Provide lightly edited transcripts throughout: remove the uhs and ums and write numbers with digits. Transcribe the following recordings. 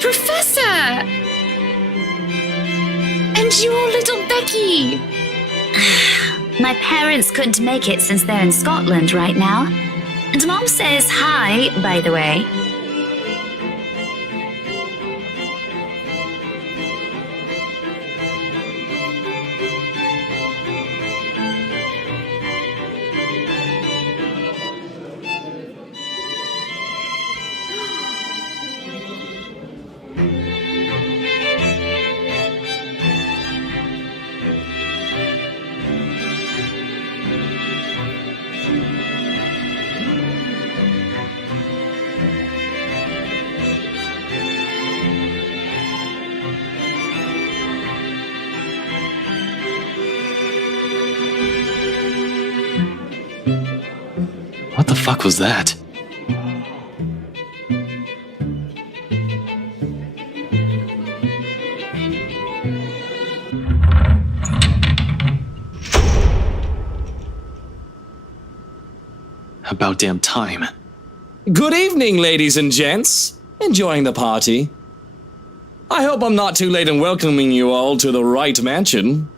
Professor! And your little Becky! My parents couldn't make it since they're in Scotland right now. And Mom says hi, by the way. What the fuck was that? About damn time. Good evening, ladies and gents. Enjoying the party? I hope I'm not too late in welcoming you all to the right mansion.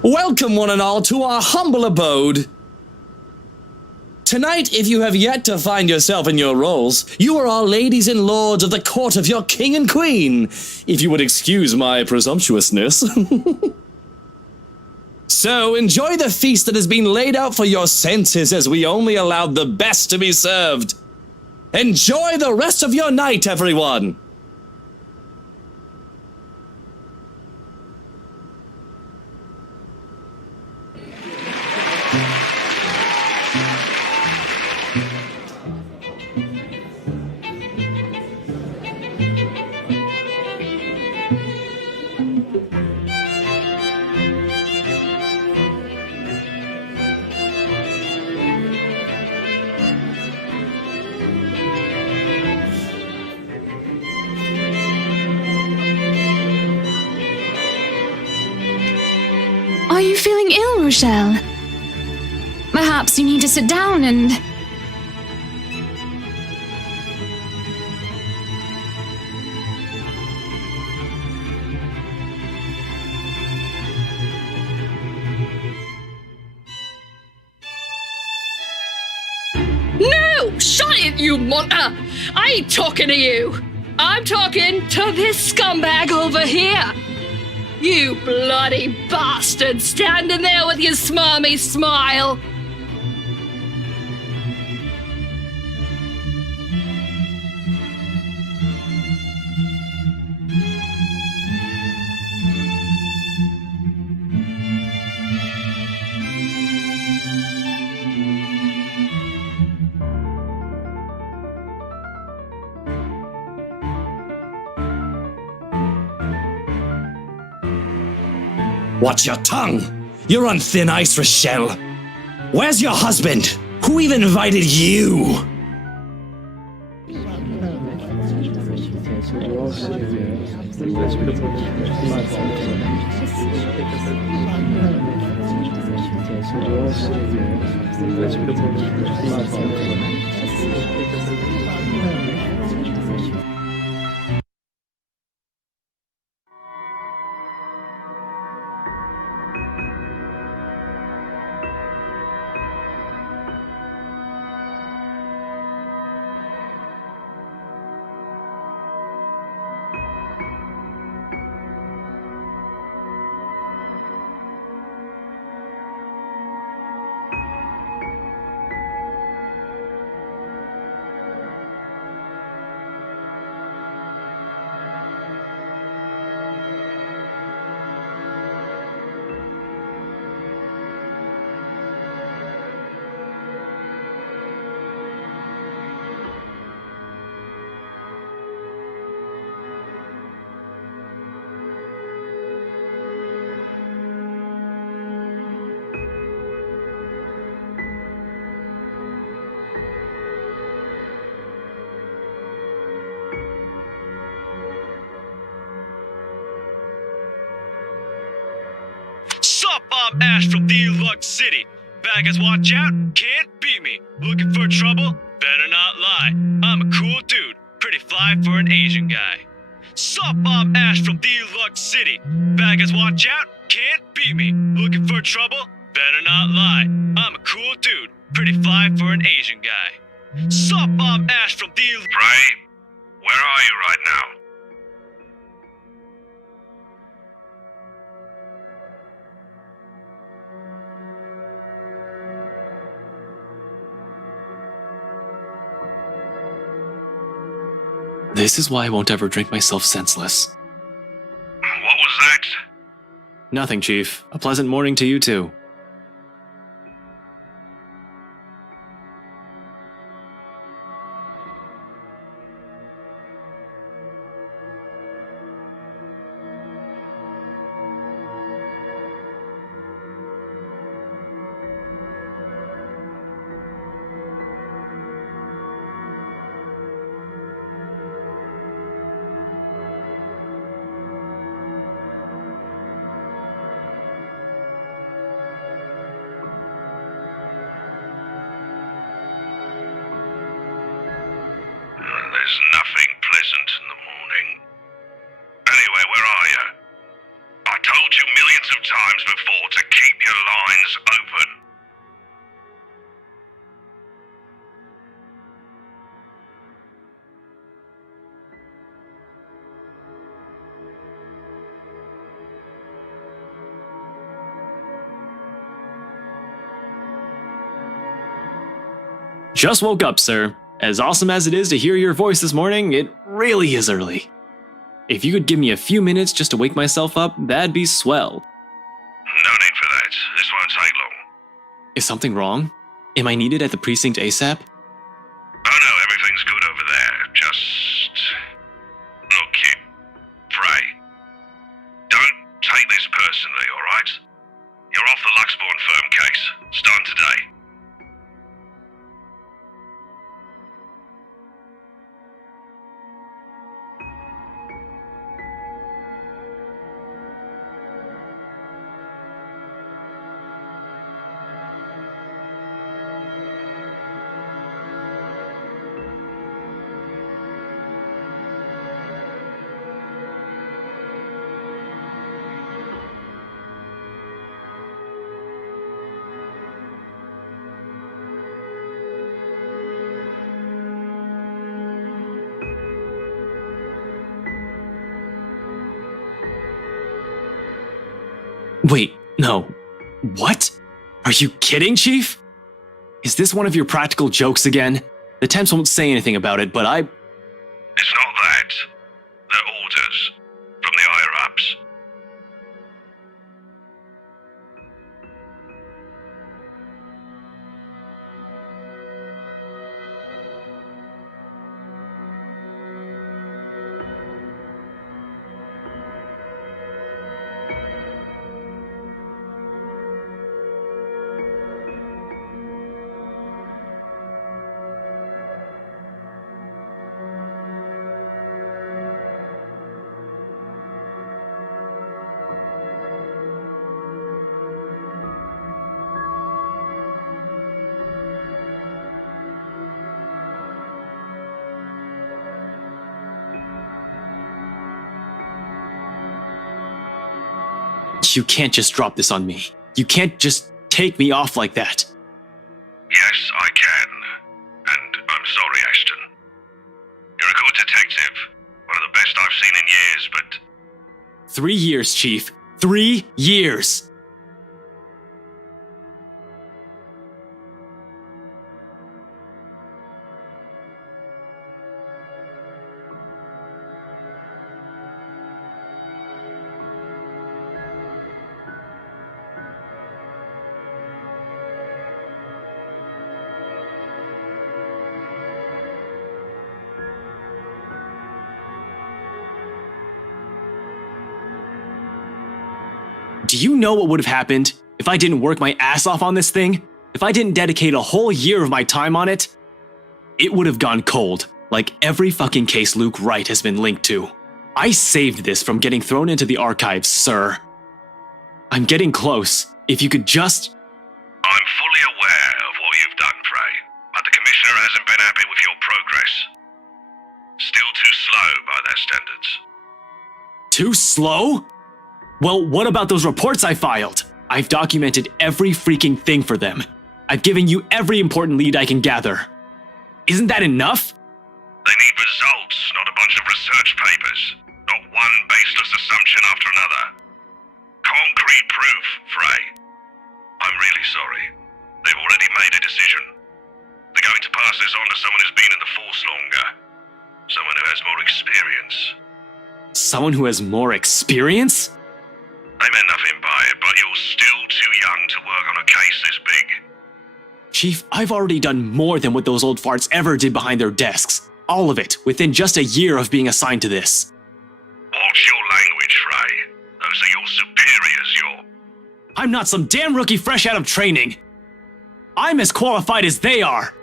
Welcome one and all to our humble abode. Tonight, if you have yet to find yourself in your roles, you are all ladies and lords of the court of your king and queen, if you would excuse my presumptuousness. So, enjoy the feast that has been laid out for your senses as we only allowed the best to be served. Enjoy the rest of your night, everyone! Are you feeling ill, Rochelle? Perhaps you need to sit down and... No! Shut it, you monster! I ain't talking to you! I'm talking to this scumbag over here! You bloody bastard, standing there with your smarmy smile. Watch your tongue! You're on thin ice, Rochelle! Where's your husband? Who even invited you? Sup, I'm Ash from Deluxe City. Baggers, watch out, can't beat me. Looking for trouble? Better not lie. I'm a cool dude, pretty fly for an Asian guy. Sup, I'm Ash from Deluxe City. Baggers, watch out, can't beat me. Looking for trouble? Better not lie. I'm a cool dude, pretty fly for an Asian guy. Sup, I'm Ash from Deluxe... Ray, where are you right now? This is why I won't ever drink myself senseless. What was that? Nothing, Chief. A pleasant morning to you too. There's nothing pleasant in the morning. Anyway, where are you? I told you millions of times before to keep your lines open. Just woke up, sir. As awesome as it is to hear your voice this morning, it really is early. If you could give me a few minutes just to wake myself up, that'd be swell. No need for that. This won't take long. Is something wrong? Am I needed at the precinct ASAP? Oh no, everything's good over there. Just... Look, kid. Pray. Don't take this personally, alright? You're off the Luxborn firm case. Starting today. Wait, no. What? Are you kidding, Chief? Is this one of your practical jokes again? The temps won't say anything about it, but It's not that. They're orders from the higher-ups. you can't just drop this on me. You can't just take me off like that. Yes, I can. And I'm sorry, Ashton. You're a good detective. One of the best I've seen in years, but... 3 years, Chief. 3 years! Do you know what would have happened if I didn't work my ass off on this thing? If I didn't dedicate a whole year of my time on it? It would have gone cold, like every fucking case Luke Wright has been linked to. I saved this from getting thrown into the archives, sir. I'm getting close. If you could just... I'm fully aware of what you've done, Frey, but the Commissioner hasn't been happy with your progress. Still too slow by their standards. Too slow? Well, what about those reports I filed? I've documented every freaking thing for them. I've given you every important lead I can gather. Isn't that enough? They need results, not a bunch of research papers. Not one baseless assumption after another. Concrete proof, Frey. I'm really sorry. They've already made a decision. They're going to pass this on to someone who's been in the Force longer. Someone who has more experience. Someone who has more experience? I meant nothing by it, but you're still too young to work on a case this big. Chief, I've already done more than what those old farts ever did behind their desks. All of it, within just a year of being assigned to this. Watch your language, Frey. Those are your superiors, I'm not some damn rookie fresh out of training. I'm as qualified as they are.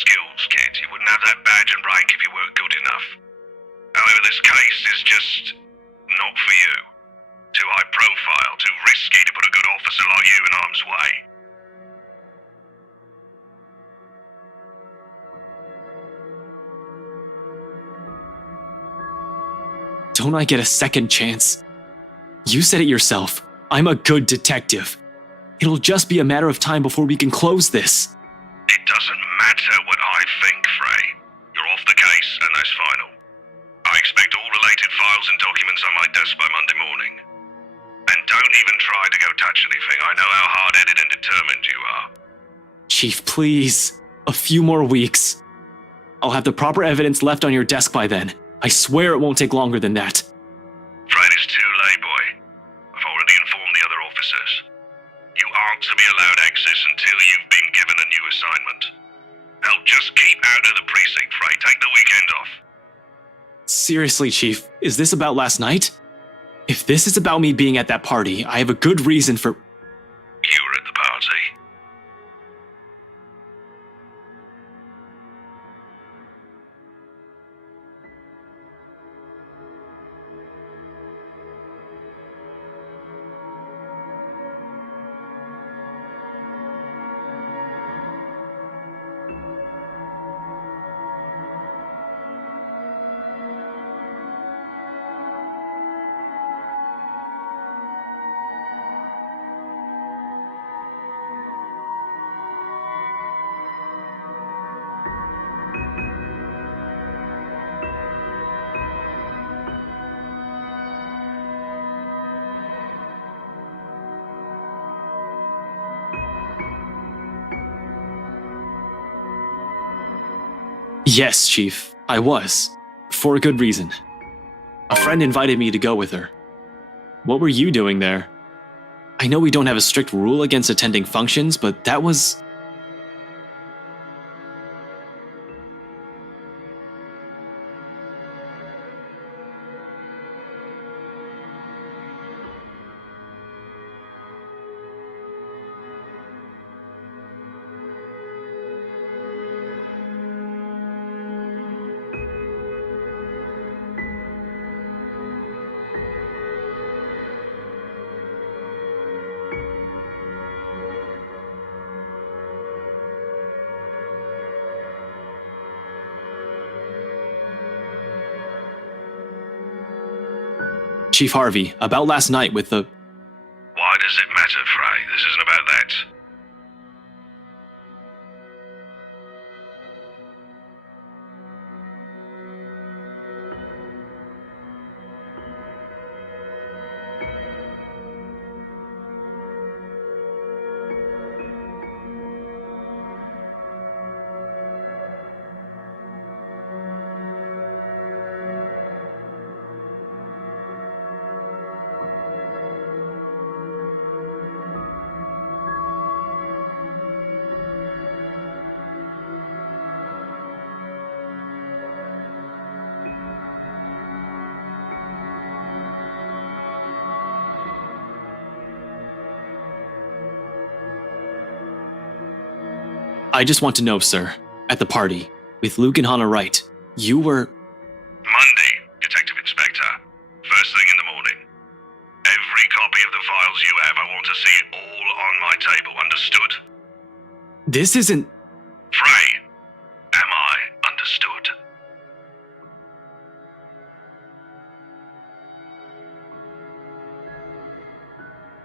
skills, kid. You wouldn't have that badge and rank if you weren't good enough. However, this case is just not for you. Too high profile, too risky to put a good officer like you in harm's way. Don't I get a second chance? You said it yourself. I'm a good detective. It'll just be a matter of time before we can close this. It doesn't matter what I think, Frey. You're off the case, and that's final. I expect all related files and documents on my desk by Monday morning. And don't even try to go touch anything. I know how hard-headed and determined you are. Chief, please. A few more weeks. I'll have the proper evidence left on your desk by then. I swear it won't take longer than that. Fred, it's too late, boy. I've already informed the other officers. You aren't to be allowed access until you've been given a new assignment. Now just keep out of the precinct, Fred. Take the weekend off. Seriously, Chief, is this about last night? If this is about me being at that party, I have a good reason for... You were at the party. Yes, Chief, I was. For a good reason. A friend invited me to go with her. What were you doing there? I know we don't have a strict rule against attending functions, but that was... Chief Harvey, about last night with the... Why does it matter, Frey? This isn't about that. I just want to know, sir, at the party, with Luke and Hannah Wright, you were... Monday, Detective Inspector. First thing in the morning. Every copy of the files you have, I want to see all on my table, understood? This isn't... Frey, am I understood?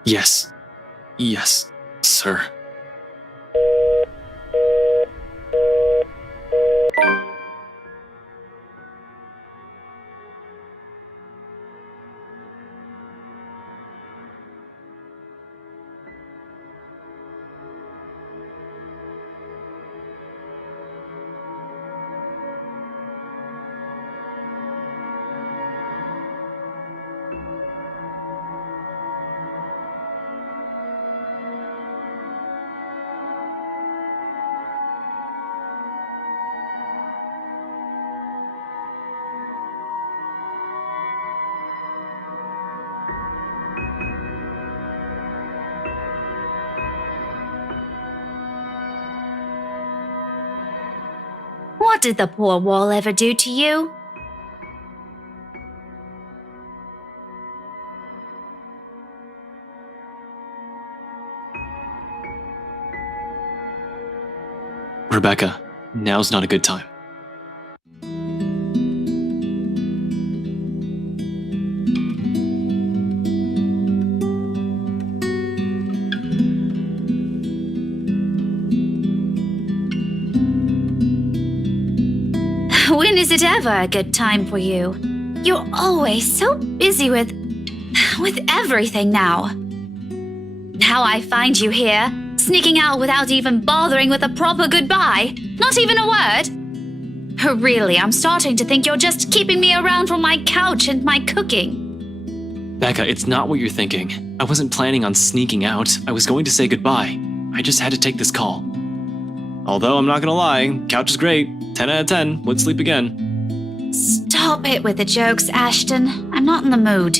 Yes. Yes, sir. What did the poor wall ever do to you? Rebecca, now's not a good time. When is it ever a good time for you? You're always so busy with everything now. Now I find you here, sneaking out without even bothering with a proper goodbye. Not even a word. Really, I'm starting to think you're just keeping me around for my couch and my cooking. Becca, it's not what you're thinking. I wasn't planning on sneaking out. I was going to say goodbye. I just had to take this call. Although I'm not gonna lie, couch is great. 10 out of 10, would sleep again. Stop it with the jokes, Ashton. I'm not in the mood.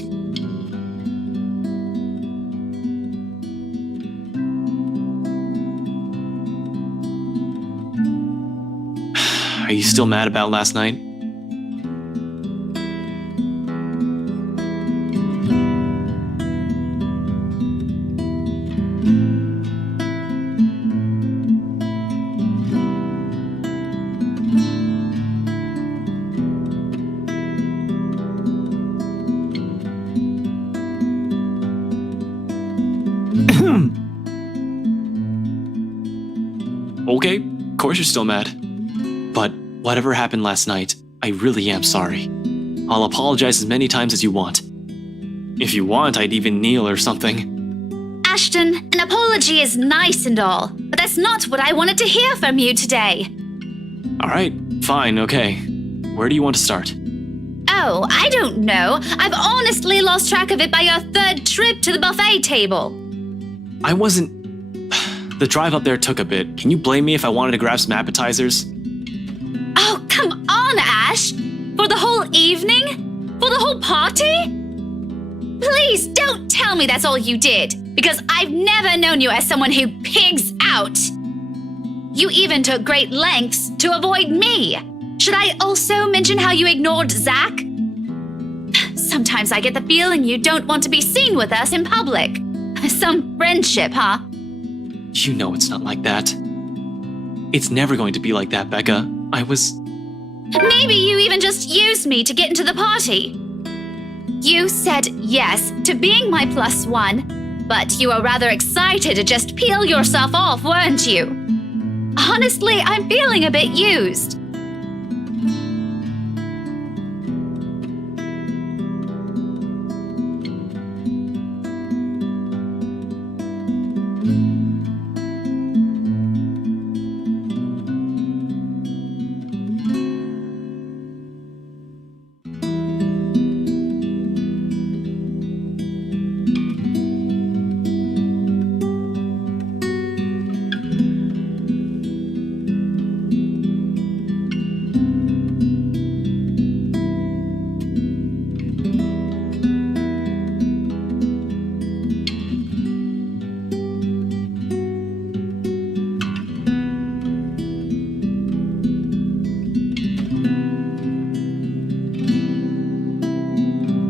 Are you still mad about last night? Okay, of course you're still mad. But whatever happened last night, I really am sorry. I'll apologize as many times as you want. If you want, I'd even kneel or something. Ashton, an apology is nice and all, but that's not what I wanted to hear from you today. Alright, fine, okay. Where do you want to start? Oh, I don't know. I've honestly lost track of it by your third trip to the buffet table. I wasn't... The drive up there took a bit. Can you blame me if I wanted to grab some appetizers? Oh, come on, Ash! For the whole evening? For the whole party? Please don't tell me that's all you did, because I've never known you as someone who pigs out. You even took great lengths to avoid me. Should I also mention how you ignored Zach? Sometimes I get the feeling you don't want to be seen with us in public. Some friendship, huh? You know it's not like that. It's never going to be like that, Becca. Maybe you even just used me to get into the party. You said yes to being my +1, but you were rather excited to just peel yourself off, weren't you? Honestly, I'm feeling a bit used.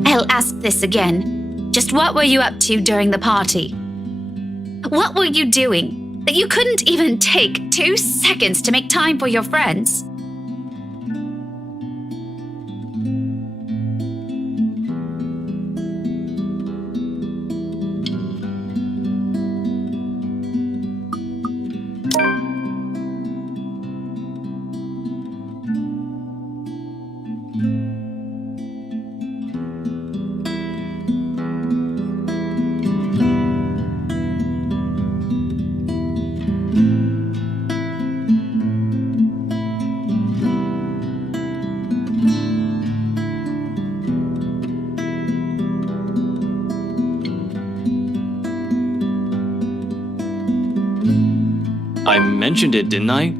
I'll ask this again. Just what were you up to during the party? What were you doing that you couldn't even take 2 seconds to make time for your friends? I mentioned it, didn't I?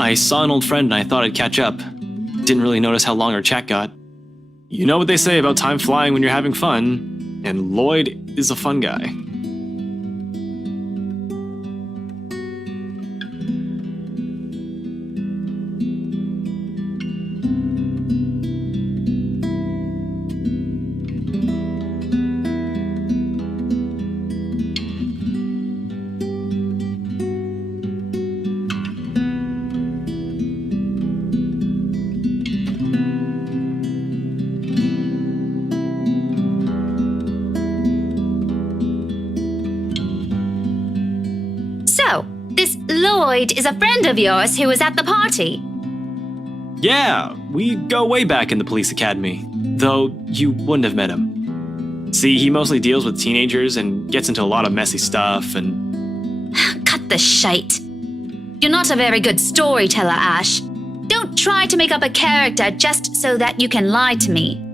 I saw an old friend and I thought I'd catch up. Didn't really notice how long our chat got. You know what they say about time flying when you're having fun, and Lloyd is a fun guy. So, this Lloyd is a friend of yours who was at the party? Yeah, we go way back in the police academy, though you wouldn't have met him. See, he mostly deals with teenagers and gets into a lot of messy stuff and... Cut the shite. You're not a very good storyteller, Ash. Don't try to make up a character just so that you can lie to me.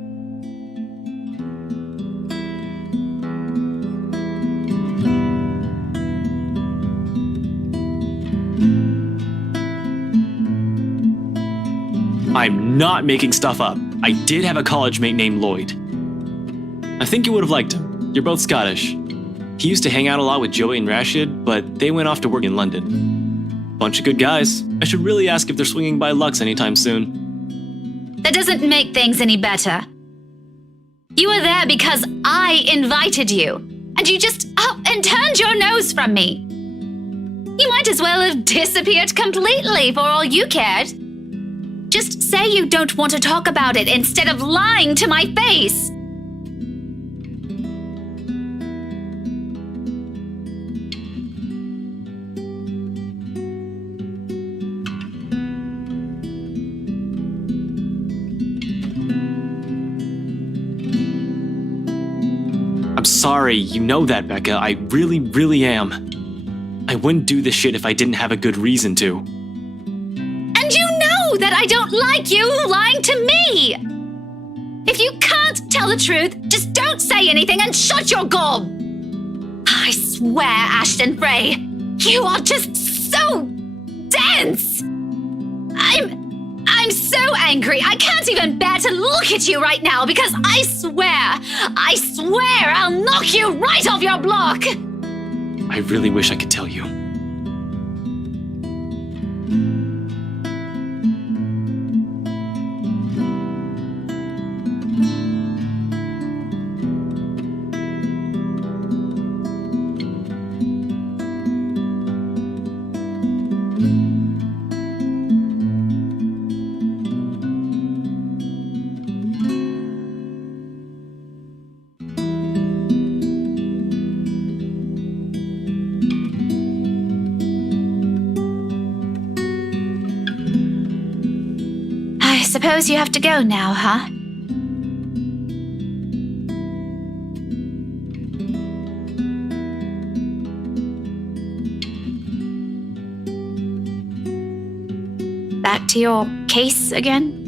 I'm not making stuff up. I did have a college mate named Lloyd. I think you would have liked him. You're both Scottish. He used to hang out a lot with Joey and Rashid, but they went off to work in London. Bunch of good guys. I should really ask if they're swinging by Lux anytime soon. That doesn't make things any better. You were there because I invited you, and you just up and turned your nose from me. You might as well have disappeared completely for all you cared. Just say you don't want to talk about it instead of lying to my face. I'm sorry, you know that, Becca. I really, really am. I wouldn't do this shit if I didn't have a good reason to. And you know that I don't like you lying to me! If you can't tell the truth, just don't say anything and shut your gob! I swear, Ashton Frey, you are just so dense! I'm so angry, I can't even bear to look at you right now because I swear I'll knock you right off your block! I really wish I could tell you. I suppose you have to go now, huh? Back to your case again?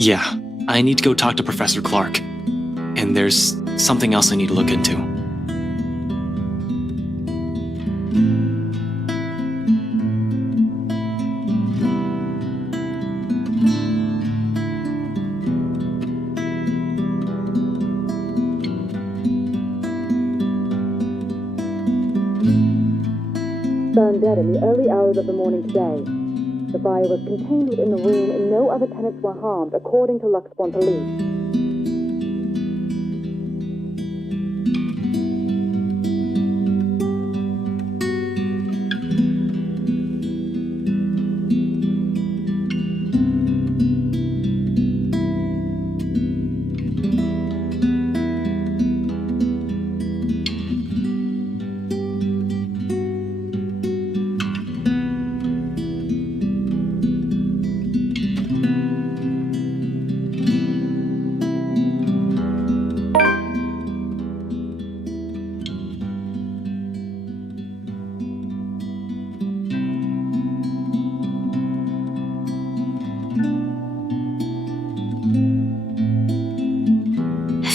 Yeah, I need to go talk to Professor Clark. And there's something else I need to look into. Found dead in the early hours of the morning today. The fire was contained within the room and no other tenants were harmed, according to Luxbourne Police.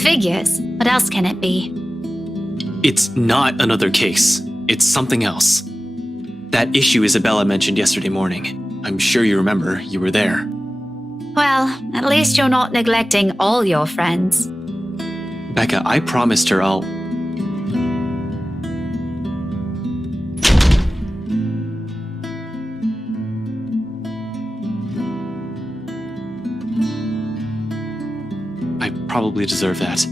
Figures. What else can it be? It's not another case. It's something else. That issue Isabella mentioned yesterday morning. I'm sure you remember. You were there. Well, at least you're not neglecting all your friends. Becca, I promised her I'll... I probably deserve that.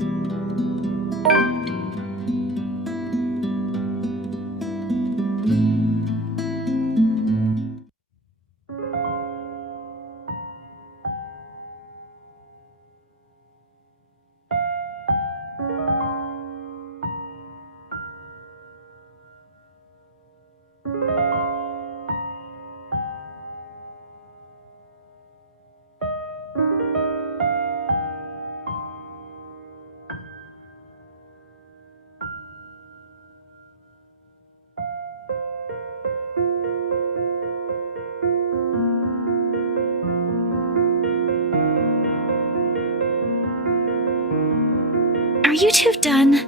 Are you two done?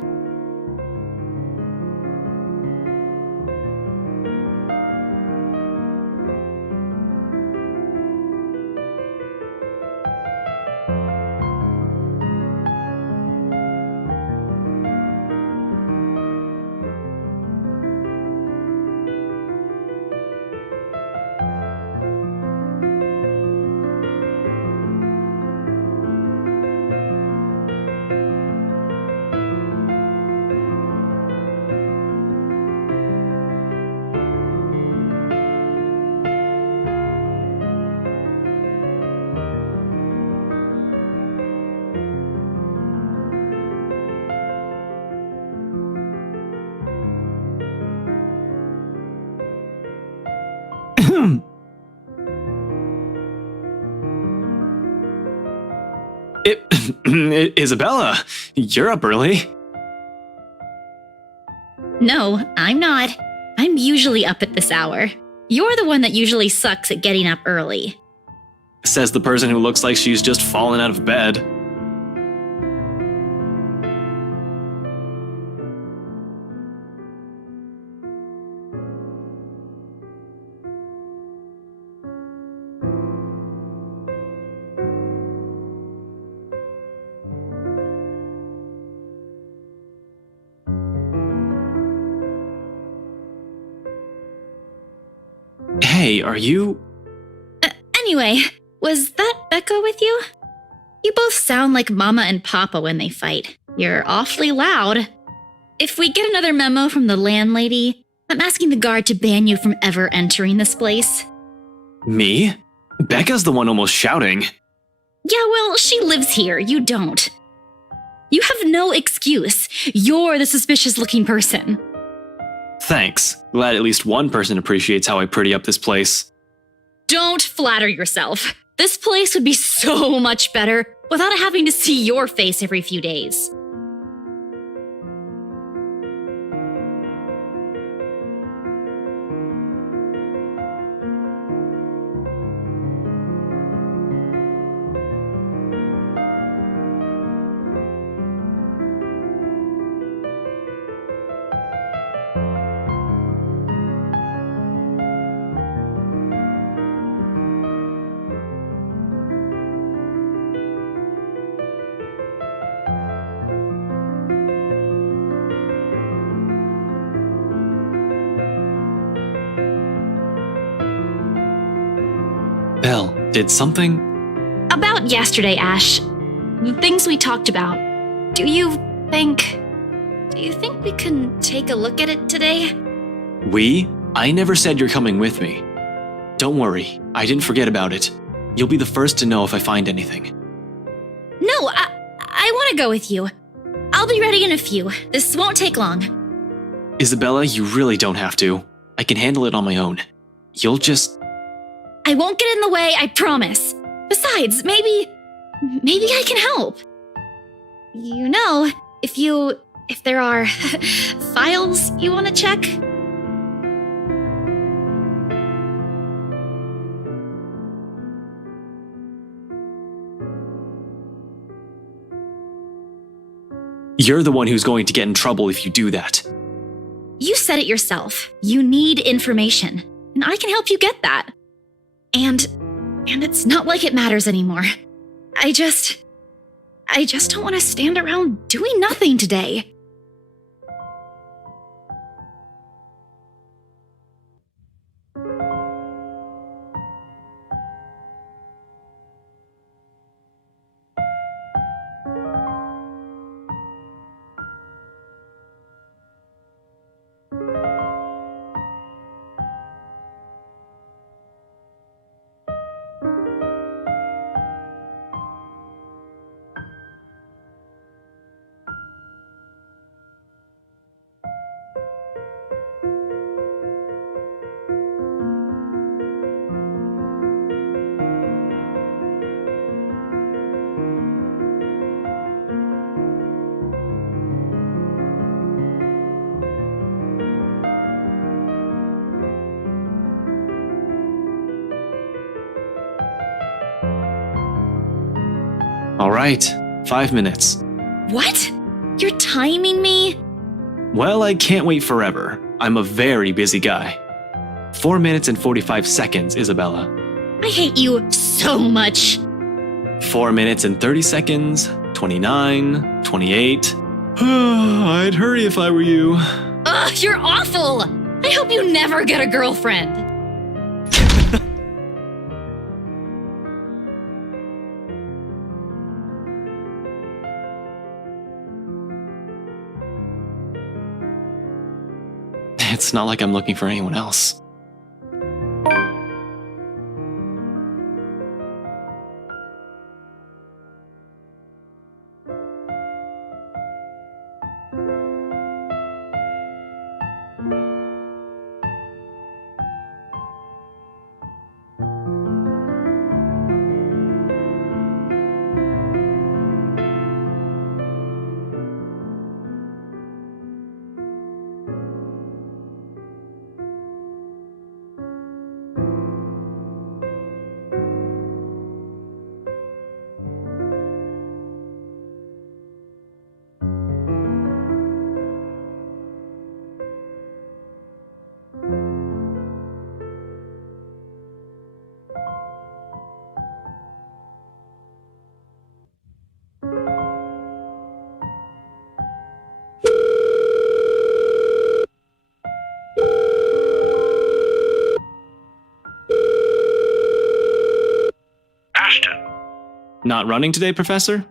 Isabella, you're up early. No, I'm not. I'm usually up at this hour. You're the one that usually sucks at getting up early. Says the person who looks like she's just fallen out of bed. Hey, are you... Anyway, was that Becca with you? You both sound like Mama and Papa when they fight. You're awfully loud. If we get another memo from the landlady, I'm asking the guard to ban you from ever entering this place. Me? Becca's the one almost shouting. Yeah, well, she lives here. You don't. You have no excuse. You're the suspicious-looking person. Thanks. Glad at least one person appreciates how I pretty up this place. Don't flatter yourself. This place would be so much better without having to see your face every few days. Belle, did something... About yesterday, Ash. The things we talked about. Do you think we can take a look at it today? We? I never said you're coming with me. Don't worry, I didn't forget about it. You'll be the first to know if I find anything. No, I want to go with you. I'll be ready in a few. This won't take long. Isabella, you really don't have to. I can handle it on my own. You'll just... I won't get in the way, I promise. Besides, maybe I can help. You know, if there are files you want to check. You're the one who's going to get in trouble if you do that. You said it yourself. You need information, and I can help you get that. And it's not like it matters anymore. I just don't want to stand around doing nothing today. All right, 5 minutes. What? You're timing me? Well, I can't wait forever. I'm a very busy guy. 4 minutes and 45 seconds, Isabella. I hate you so much. 4 minutes and 30 seconds, 29, 28. I'd hurry if I were you. Ugh, you're awful. I hope you never get a girlfriend. It's not like I'm looking for anyone else. not running today, Professor?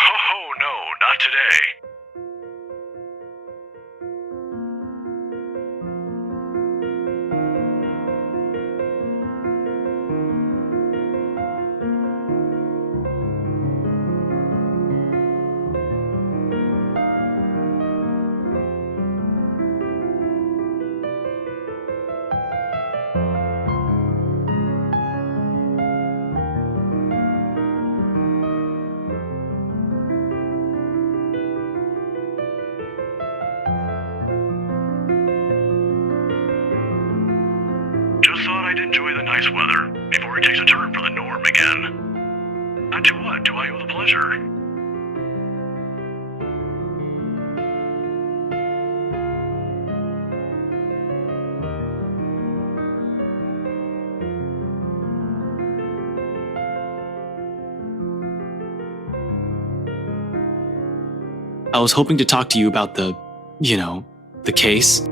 Oh, no, not today. Just thought I'd enjoy the nice weather before it takes a turn for the norm again. And to what do I owe the pleasure? I was hoping to talk to you about the case.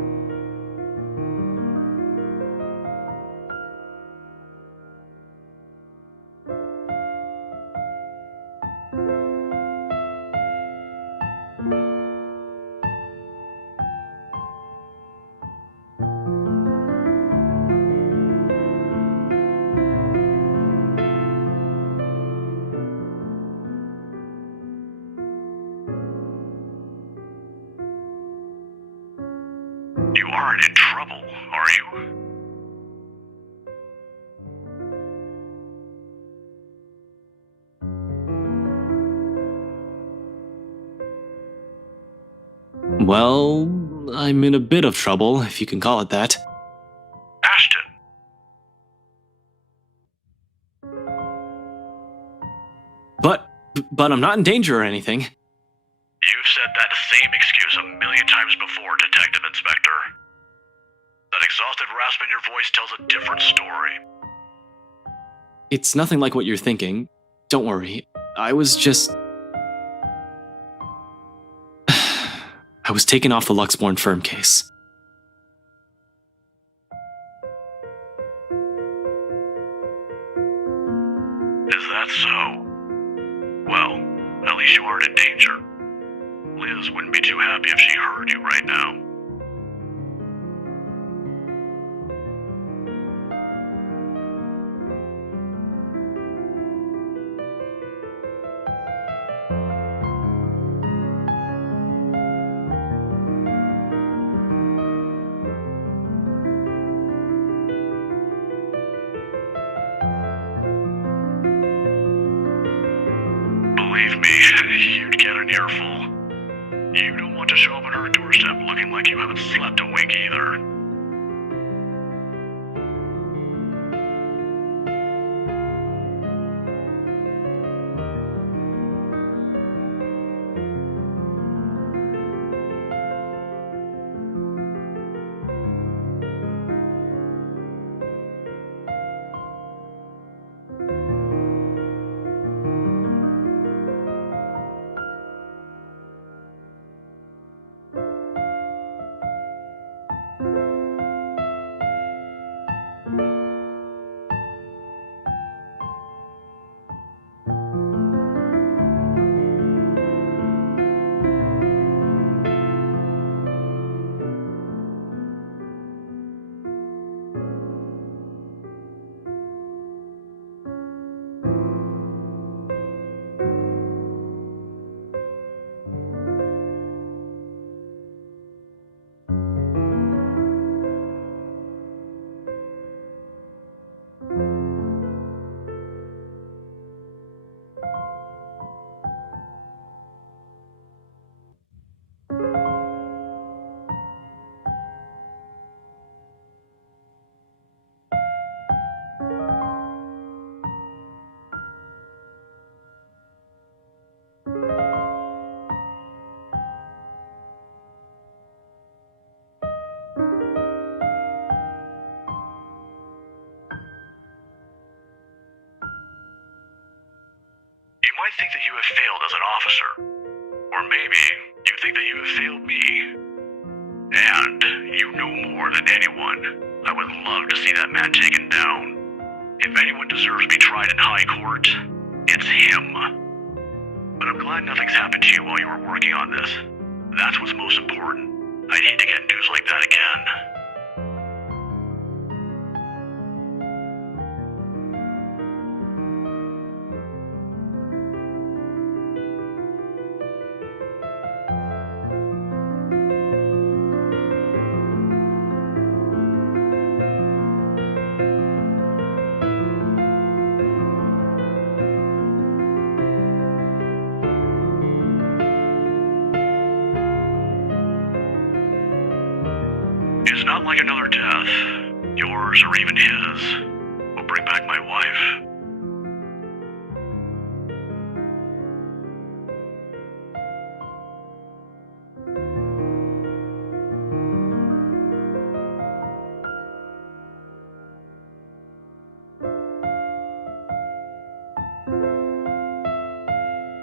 You aren't in trouble, are you? Well, I'm in a bit of trouble, if you can call it that. Ashton, But I'm not in danger or anything. you've said that same excuse a million times before, Detective Inspector. That exhausted rasp in your voice tells a different story. It's nothing like what you're thinking. Don't worry. I was just... I was taken off the Luxborn firm case. Is that so? Well, at least you aren't in danger. Liz wouldn't be too happy if she heard you right now. Believe me, you'd get an earful. You don't want to show up at her doorstep looking like you haven't slept a wink either. You might think that you have failed as an officer. Or maybe you think that you have failed me. more than anyone. I would love to see that man taken down. If anyone deserves to be tried in high court, it's him. But I'm glad nothing's happened to you while you were working on this. That's what's most important. I'd hate to get news like that again. It's not like another death, yours or even his, will bring back my wife.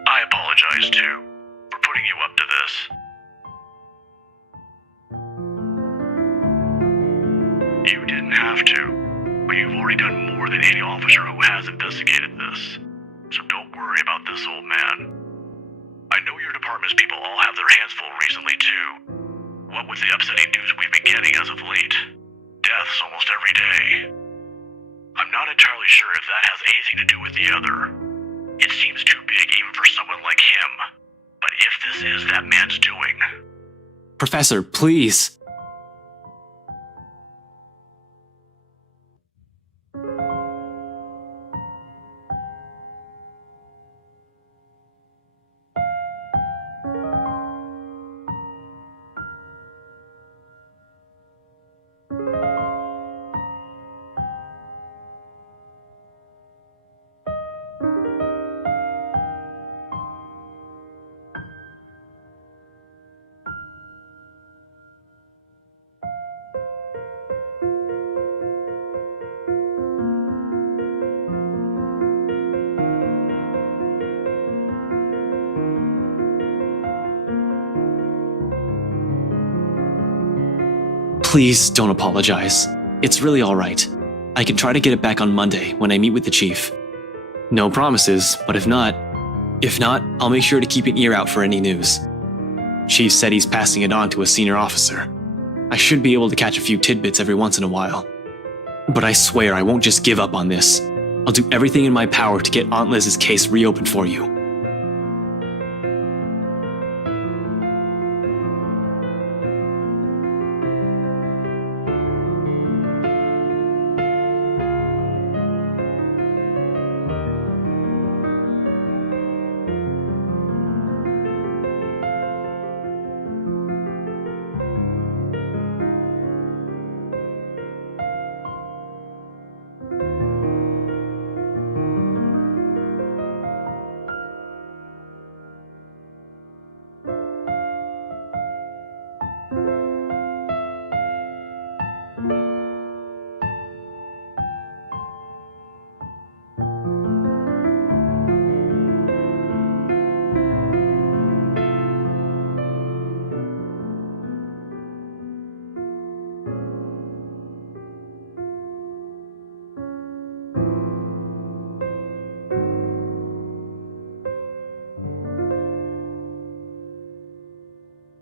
I apologize, too, for putting you up to this. You didn't have to, but you've already done more than any officer who has investigated this. So don't worry about this, old man. I know your department's people all have their hands full recently, too. What with the upsetting news we've been getting as of late. Deaths almost every day. I'm not entirely sure if that has anything to do with the other. It seems too big even for someone like him. But if this is that man's doing... Professor, please. Please don't apologize. It's really all right. I can try to get it back on Monday when I meet with the chief. No promises, but if not, I'll make sure to keep an ear out for any news. Chief said he's passing it on to a senior officer. I should be able to catch a few tidbits every once in a while. But I swear I won't just give up on this. I'll do everything in my power to get Aunt Liz's case reopened for you.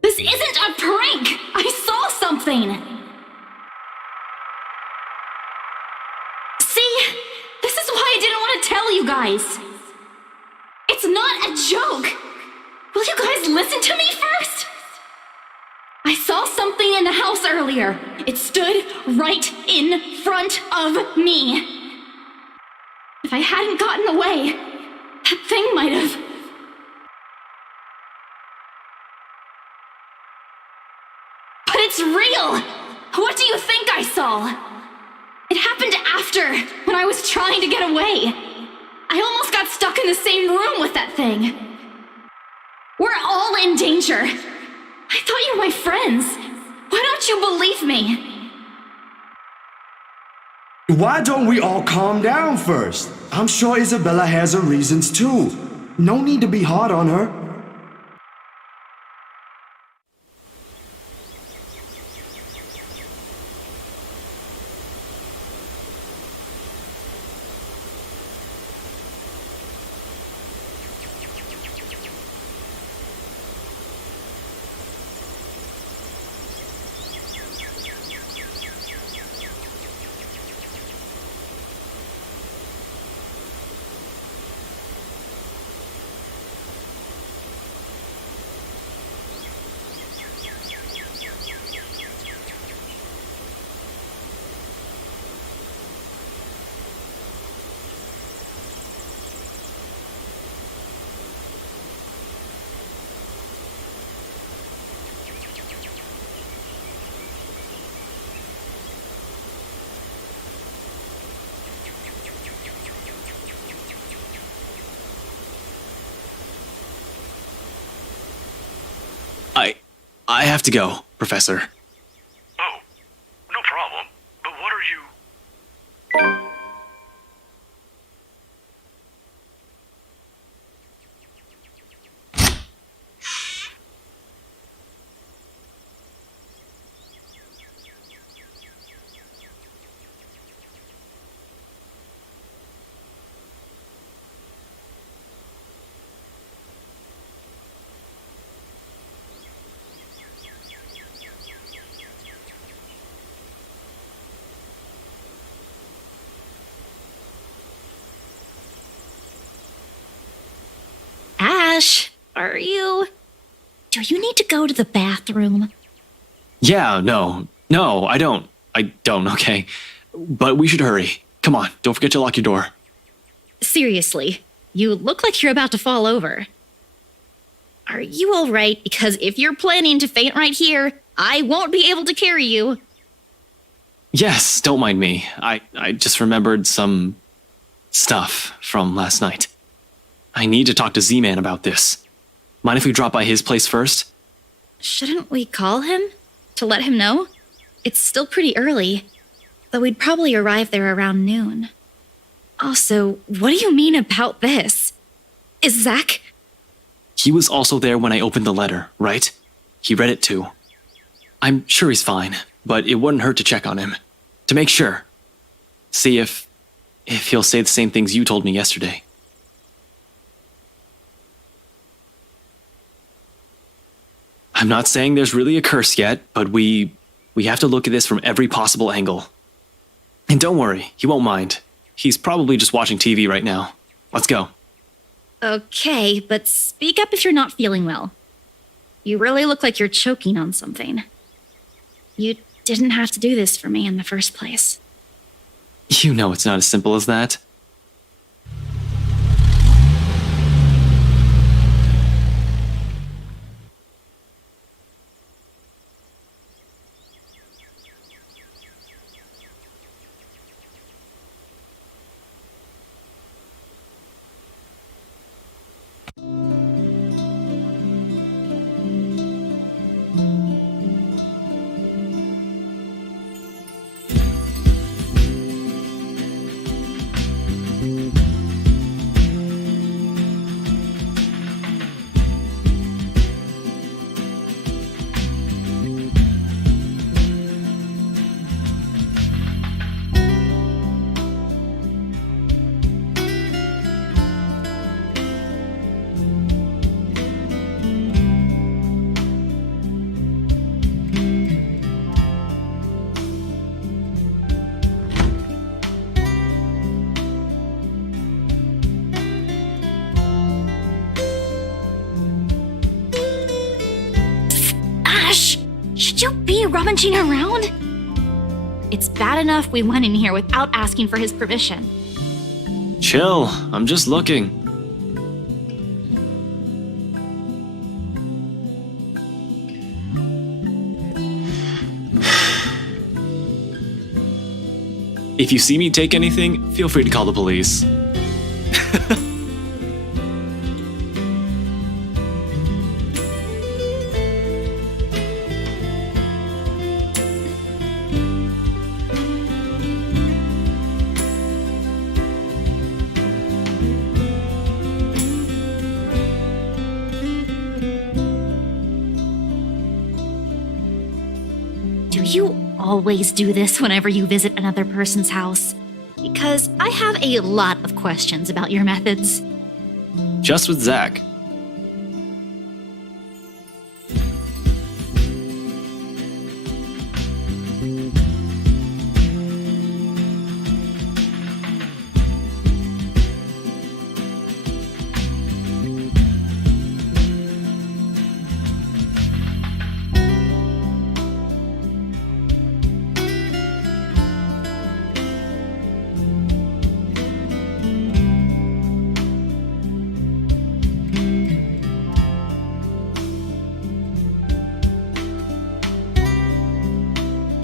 This isn't a prank! I saw something! See? This is why I didn't want to tell you guys! It's not a joke! Will you guys listen to me first? I saw something in the house earlier. It stood right in front of me. If I hadn't gotten away, that thing might have... But it's real! What do you think I saw? It happened after, when I was trying to get away. I almost got stuck in the same room with that thing. We're all in danger. I thought you were my friends. Why don't you believe me? Why don't we all calm down first? I'm sure Isabella has her reasons too. No need to be hard on her. I have to go, Professor. Oh, no problem. But what are you... Ash, are you... Do you need to go to the bathroom? Yeah, no, I don't. Okay. But we should hurry. Come on, don't forget to lock your door. Seriously, you look like you're about to fall over. Are you all right? Because if you're planning to faint right here, I won't be able to carry you. Yes, don't mind me. I just remembered some stuff from last night. I need to talk to Z-Man about this. Mind if we drop by his place first? Shouldn't we call him to let him know? It's still pretty early, though we'd probably arrive there around noon. Also, what do you mean about this? Is Zach... He was also there when I opened the letter, right? He read it too. I'm sure he's fine, but it wouldn't hurt to check on him. To make sure. See if he'll say the same things you told me yesterday. I'm not saying there's really a curse yet, but we have to look at this from every possible angle. And don't worry, he won't mind. He's probably just watching TV right now. Let's go. Okay, but speak up if you're not feeling well. You really look like you're choking on something. You didn't have to do this for me in the first place. You know it's not as simple as that. Should you be rummaging around? It's bad enough we went in here without asking for his permission. Chill, I'm just looking. If you see me take anything, feel free to call the police. Do you always do this whenever you visit another person's house? Because I have a lot of questions about your methods. Just with Zach.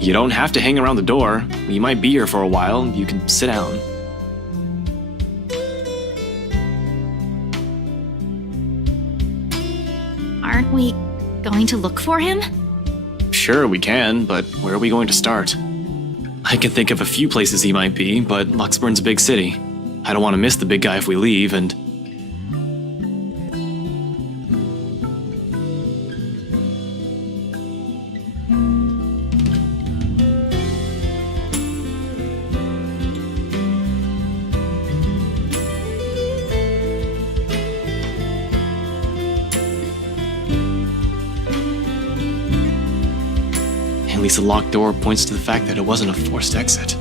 You don't have to hang around the door. You might be here for a while. You can sit down. Aren't we going going to look for him? Sure, we can, but where are we going to start? I can think of a few places he might be, but Luxburn's a big city. I don't want to miss the big guy if we leave, and... At least the locked door points to the fact that it wasn't a forced exit.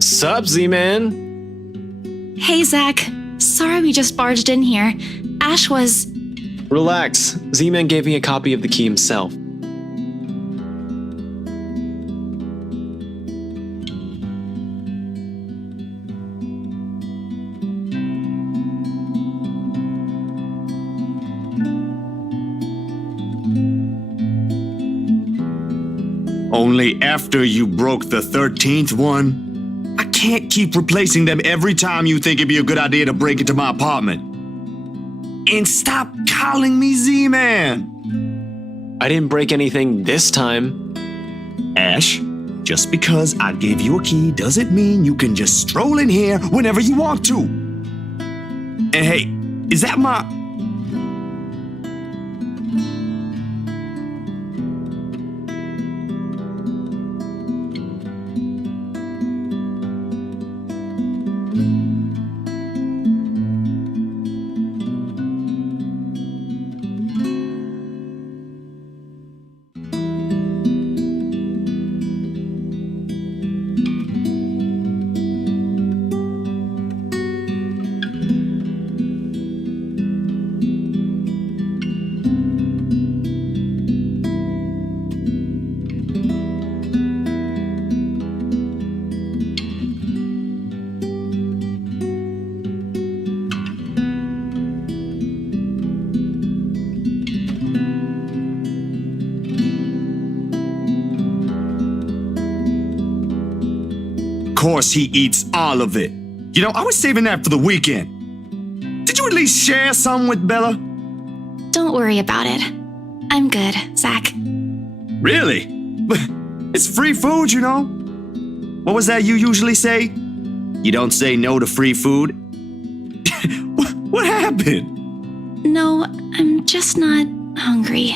Sup, Z-Man? Hey, Zach. Sorry we just barged in here. Ash was... Relax. Z-Man gave me a copy of the key himself. Only after you broke the 13th one? I can't keep replacing them every time you think it'd be a good idea to break into my apartment. And stop calling me Z-Man! I didn't break anything this time. Ash, just because I gave you a key doesn't mean you can just stroll in here whenever you want to. And hey, is that my... Of course he eats all of it. You know, I was saving that for the weekend. Did you at least share some with Bella? Don't worry about it. I'm good, Zach. Really? It's free food, you know. What was that you usually say? You don't say no to free food? What happened? No, I'm just not hungry.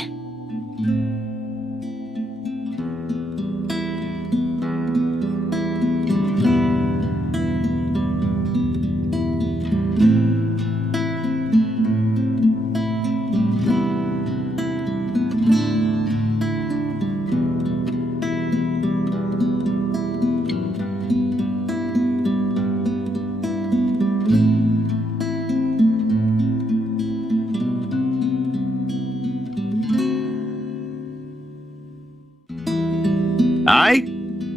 Aye?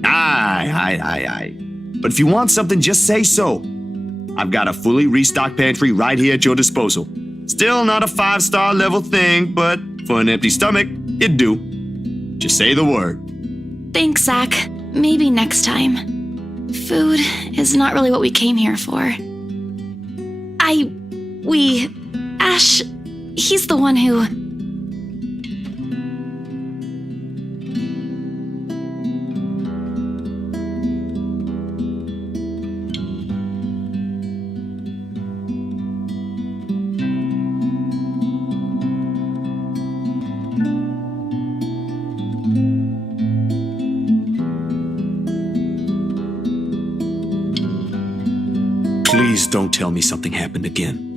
Aye. But if you want something, just say so. I've got a fully restocked pantry right here at your disposal. Still not a 5-star level thing, but for an empty stomach, it'd do. Just say the word. Thanks, Zach. Maybe next time. Food is not really what we came here for. Ash, he's the one who... Please don't tell me something happened again.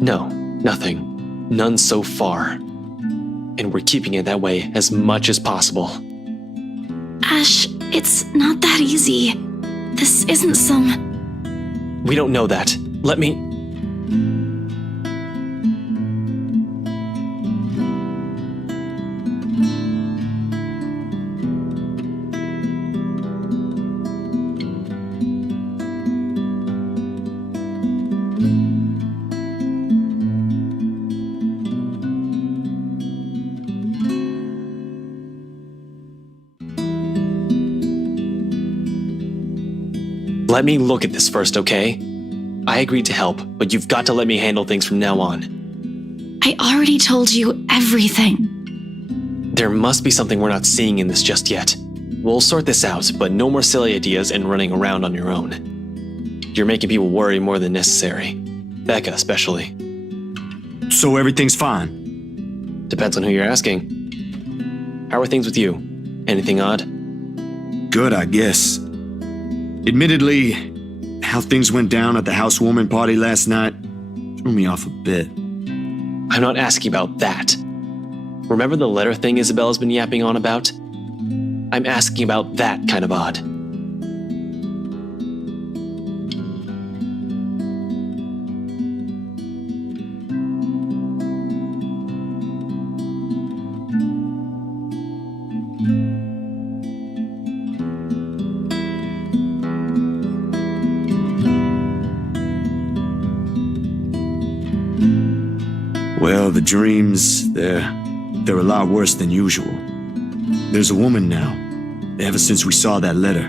No, nothing. None so far. And we're keeping it that way as much as possible. Ash, it's not that easy. This isn't some... We don't know that. Let me... Let me look at this first, okay? I agreed to help, but you've got to let me handle things from now on. I already told you everything. There must be something we're not seeing in this just yet. We'll sort this out, but no more silly ideas and running around on your own. You're making people worry more than necessary. Becca, especially. So everything's fine? Depends on who you're asking. How are things with you? Anything odd? Good, I guess. Admittedly, how things went down at the housewarming party last night threw me off a bit. I'm not asking about that. Remember the letter thing Isabella's been yapping on about? I'm asking about that kind of odd. Well, the dreams, they're a lot worse than usual. There's a woman now, ever since we saw that letter.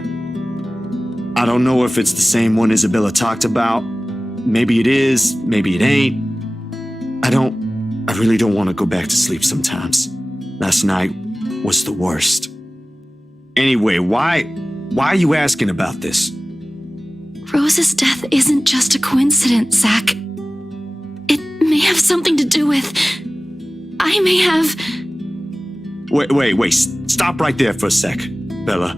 I don't know if it's the same one Isabella talked about. Maybe it is, maybe it ain't. I really don't want to go back to sleep sometimes. Last night was the worst. Anyway, why are you asking about this? Rose's death isn't just a coincidence, Zach. It may have something to do with... I may have... Wait, stop right there for a sec, Bella.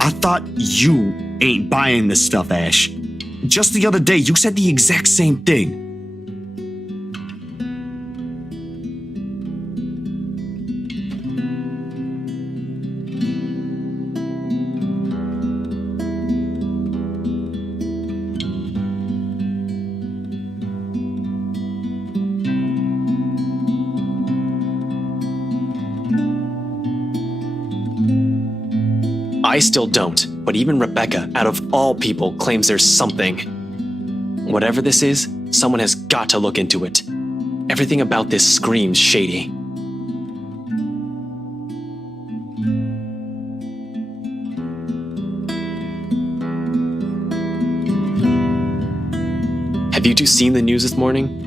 I thought you ain't buying this stuff, Ash. Just the other day, you said the exact same thing. I still don't, but even Rebecca, out of all people, claims there's something. Whatever this is, someone has got to look into it. Everything about this screams shady. Have you two seen the news this morning?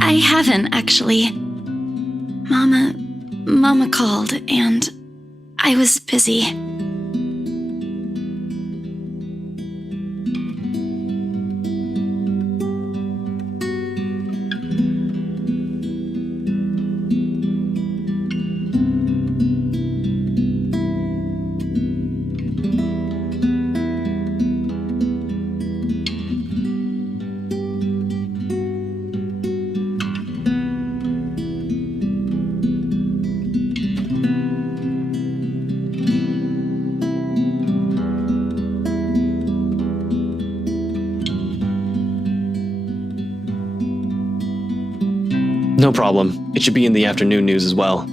I haven't, actually. Mama called, and I was busy. No problem. It should be in the afternoon news as well.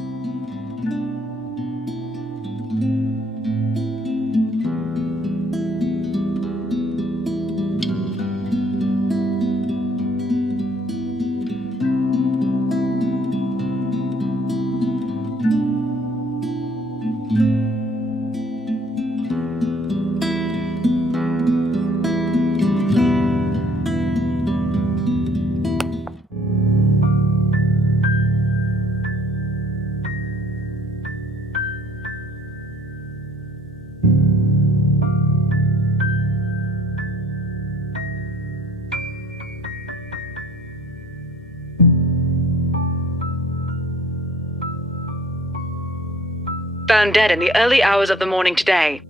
Found dead in the early hours of the morning today.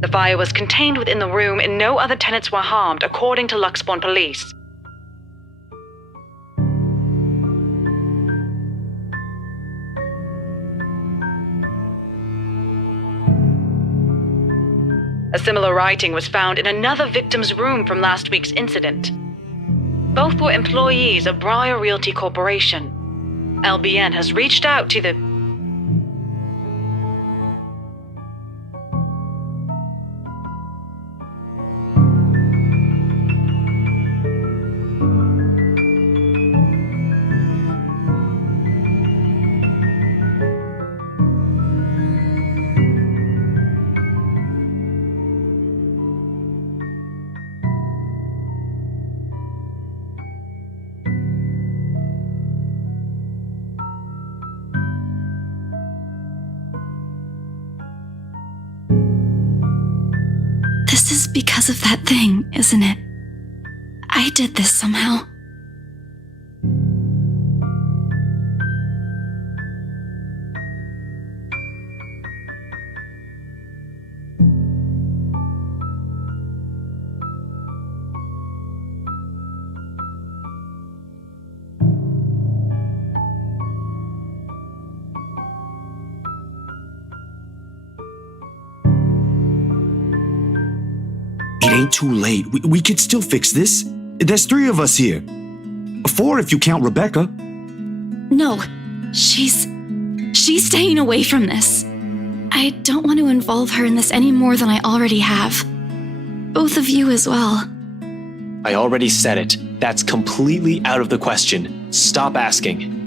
The fire was contained within the room and no other tenants were harmed, according to Luxbourne police. A similar writing was found in another victim's room from last week's incident. Both were employees of Briar Realty Corporation. LBN has reached out to the This is because of that thing, isn't it? I did this somehow. It ain't too late. We could still fix this. There's 3 of us here. 4 if you count Rebecca. No, she's staying away from this. I don't want to involve her in this any more than I already have. Both of you as well. I already said it. That's completely out of the question. Stop asking.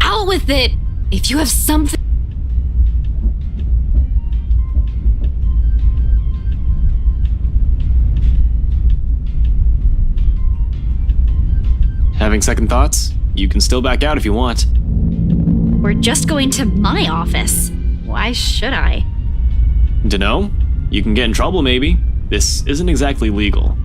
Out with it! If you have something... Having second thoughts? You can still back out if you want. We're just going to my office. Why should I? Dunno? You can get in trouble maybe. This isn't exactly legal.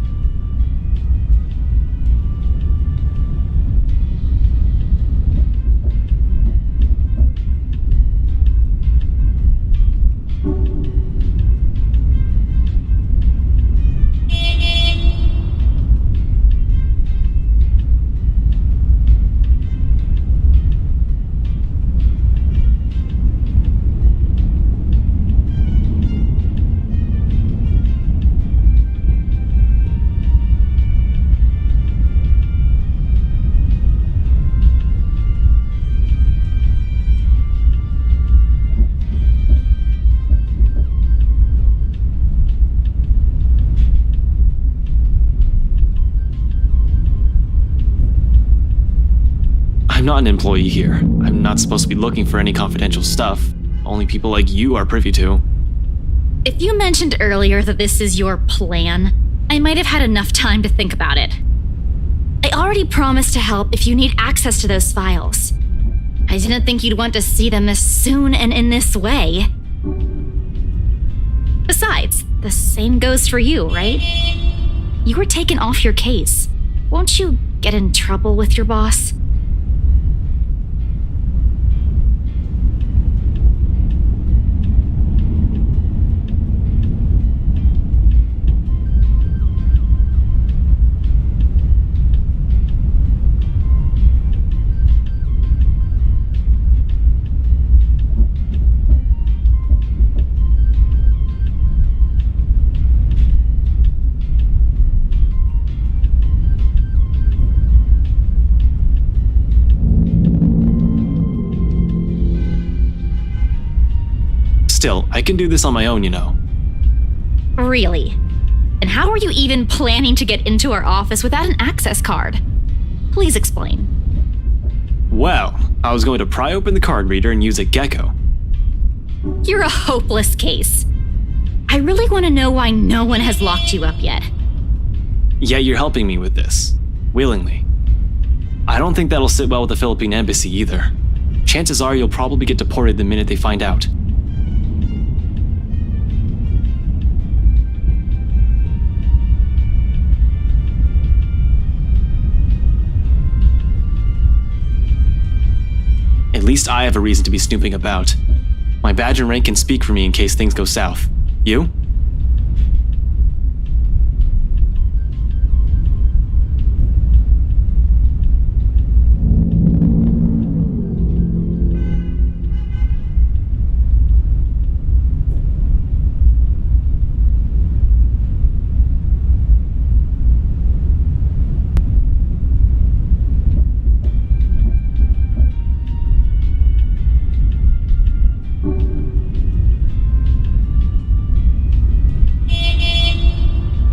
not an employee here. I'm not supposed to be looking for any confidential stuff. Only people like you are privy to. If you mentioned earlier that this is your plan, I might have had enough time to think about it. I already promised to help if you need access to those files. I didn't think you'd want to see them this soon and in this way. Besides, the same goes for you, right? You were taken off your case. Won't you get in trouble with your boss? Still, I can do this on my own, you know. Really? And how are you even planning to get into our office without an access card? Please explain. Well, I was going to pry open the card reader and use a gecko. You're a hopeless case. I really want to know why no one has locked you up yet. Yet you're helping me with this. Willingly. I don't think that'll sit well with the Philippine embassy either. Chances are you'll probably get deported the minute they find out. At least I have a reason to be snooping about. My badge and rank can speak for me in case things go south. You?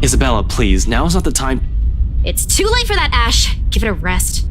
Isabella, please, now's not the time. It's too late for that, Ash. Give it a rest.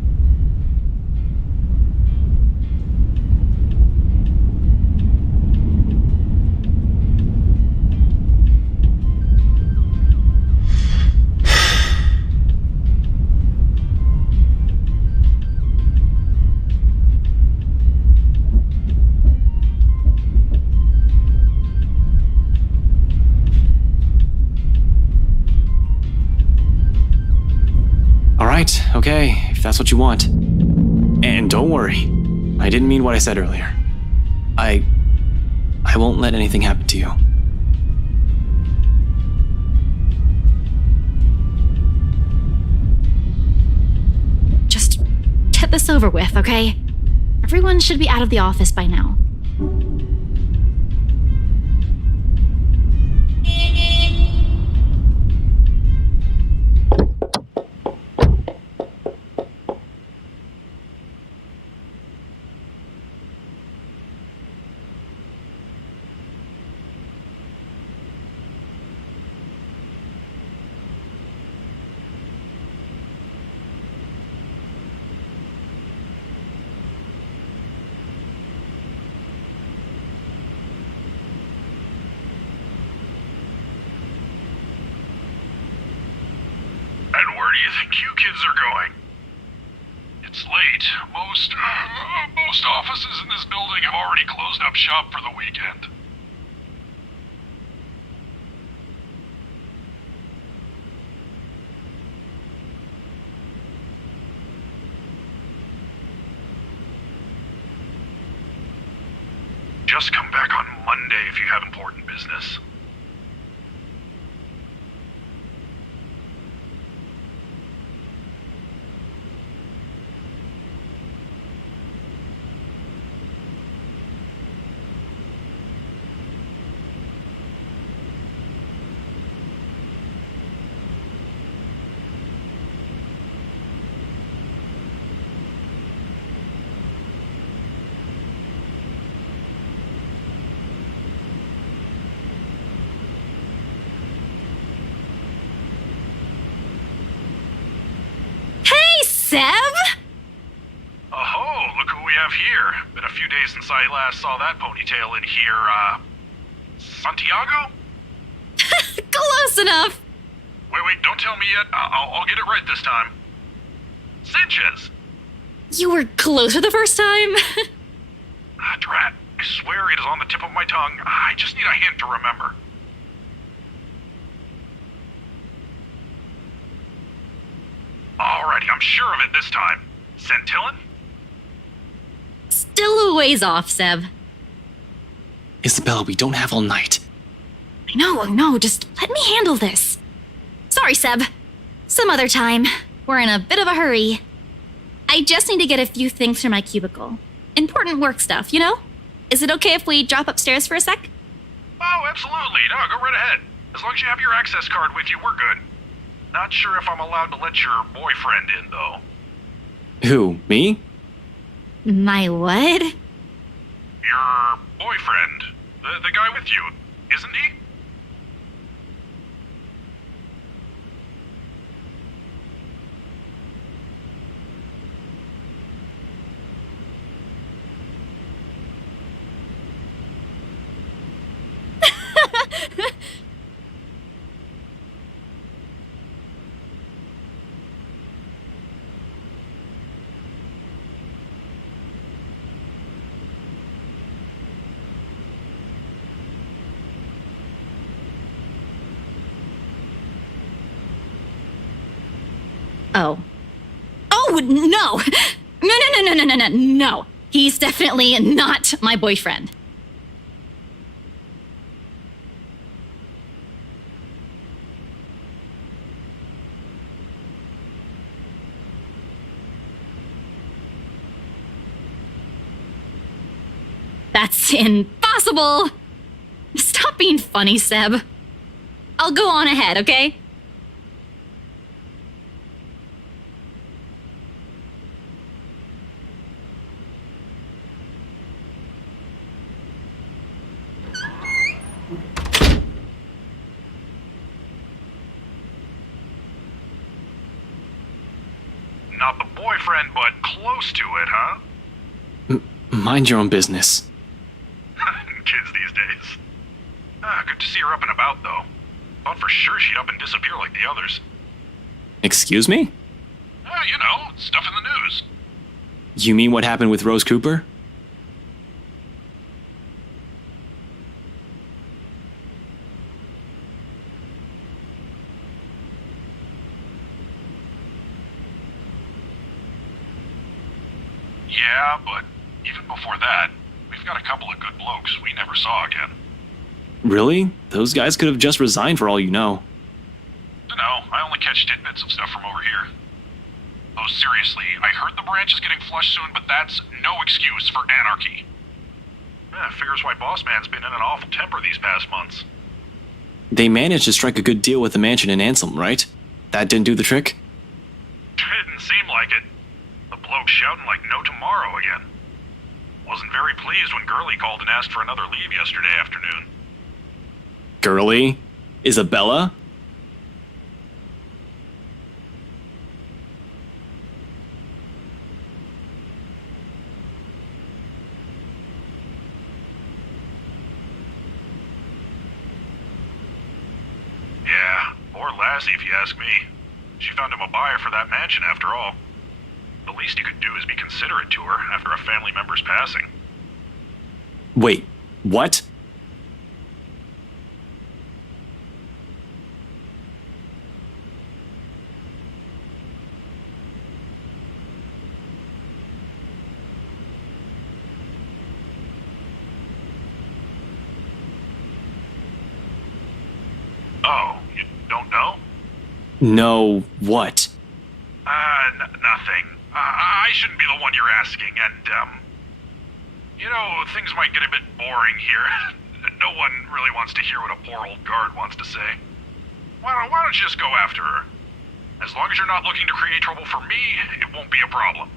Alright, okay, if that's what you want. And don't worry, I didn't mean what I said earlier. I won't let anything happen to you. Just get this over with, okay? Everyone should be out of the office by now. Where do you think you kids are going? It's late. Most offices in this building have already closed up shop for the weekend. Just come back on Monday if you have important business. Seb? Oh, have here? Been a few days since I last saw that ponytail in here, Santiago? Close enough. Wait, don't tell me yet. I'll get it right this time. Sanchez! You were closer the first time. Drat. I swear it is on the tip of my tongue. I just need a hint to remember. Alrighty, I'm sure of it this time. Centillon? Still a ways off, Seb. Isabelle, we don't have all night. No, just let me handle this. Sorry, Seb. Some other time. We're in a bit of a hurry. I just need to get a few things from my cubicle. Important work stuff, you know? Is it okay if we drop upstairs for a sec? Oh, absolutely. No, go right ahead. As long as you have your access card with you, we're good. Not sure if I'm allowed to let your boyfriend in, though. Who, me? My what? Your boyfriend. The guy with you, isn't he? Oh. Oh, no! No. He's definitely not my boyfriend. That's impossible! Stop being funny, Seb. I'll go on ahead, okay? Not the boyfriend, but close to it, huh? Mind your own business. Kids these days. Good to see her up and about, though. Thought for sure she'd up and disappear like the others. Excuse me? You know, stuff in the news. You mean what happened with Rose Cooper? Yeah, but even before that, we've got a couple of good blokes we never saw again. Really? Those guys could have just resigned for all you know. Dunno, I only catch tidbits of stuff from over here. Oh, seriously, I heard the branch is getting flushed soon, but that's no excuse for anarchy. Figures why Boss Man's been in an awful temper these past months. They managed to strike a good deal with the mansion in Ansem, right? That didn't do the trick? Didn't seem like it. The bloke shouting like no tomorrow again. Wasn't very pleased when Gurley called and asked for another leave yesterday afternoon. Gurley? Isabella? Yeah, poor Lassie if you ask me. She found him a buyer for that mansion after all. The least he could do is be considerate to her after a family member's passing. Wait, what? Oh, you don't know? No, what? Nothing. I shouldn't be the one you're asking, and, you know, things might get a bit boring here. No one really wants to hear what a poor old guard wants to say. Why don't you just go after her? As long as you're not looking to create trouble for me, it won't be a problem.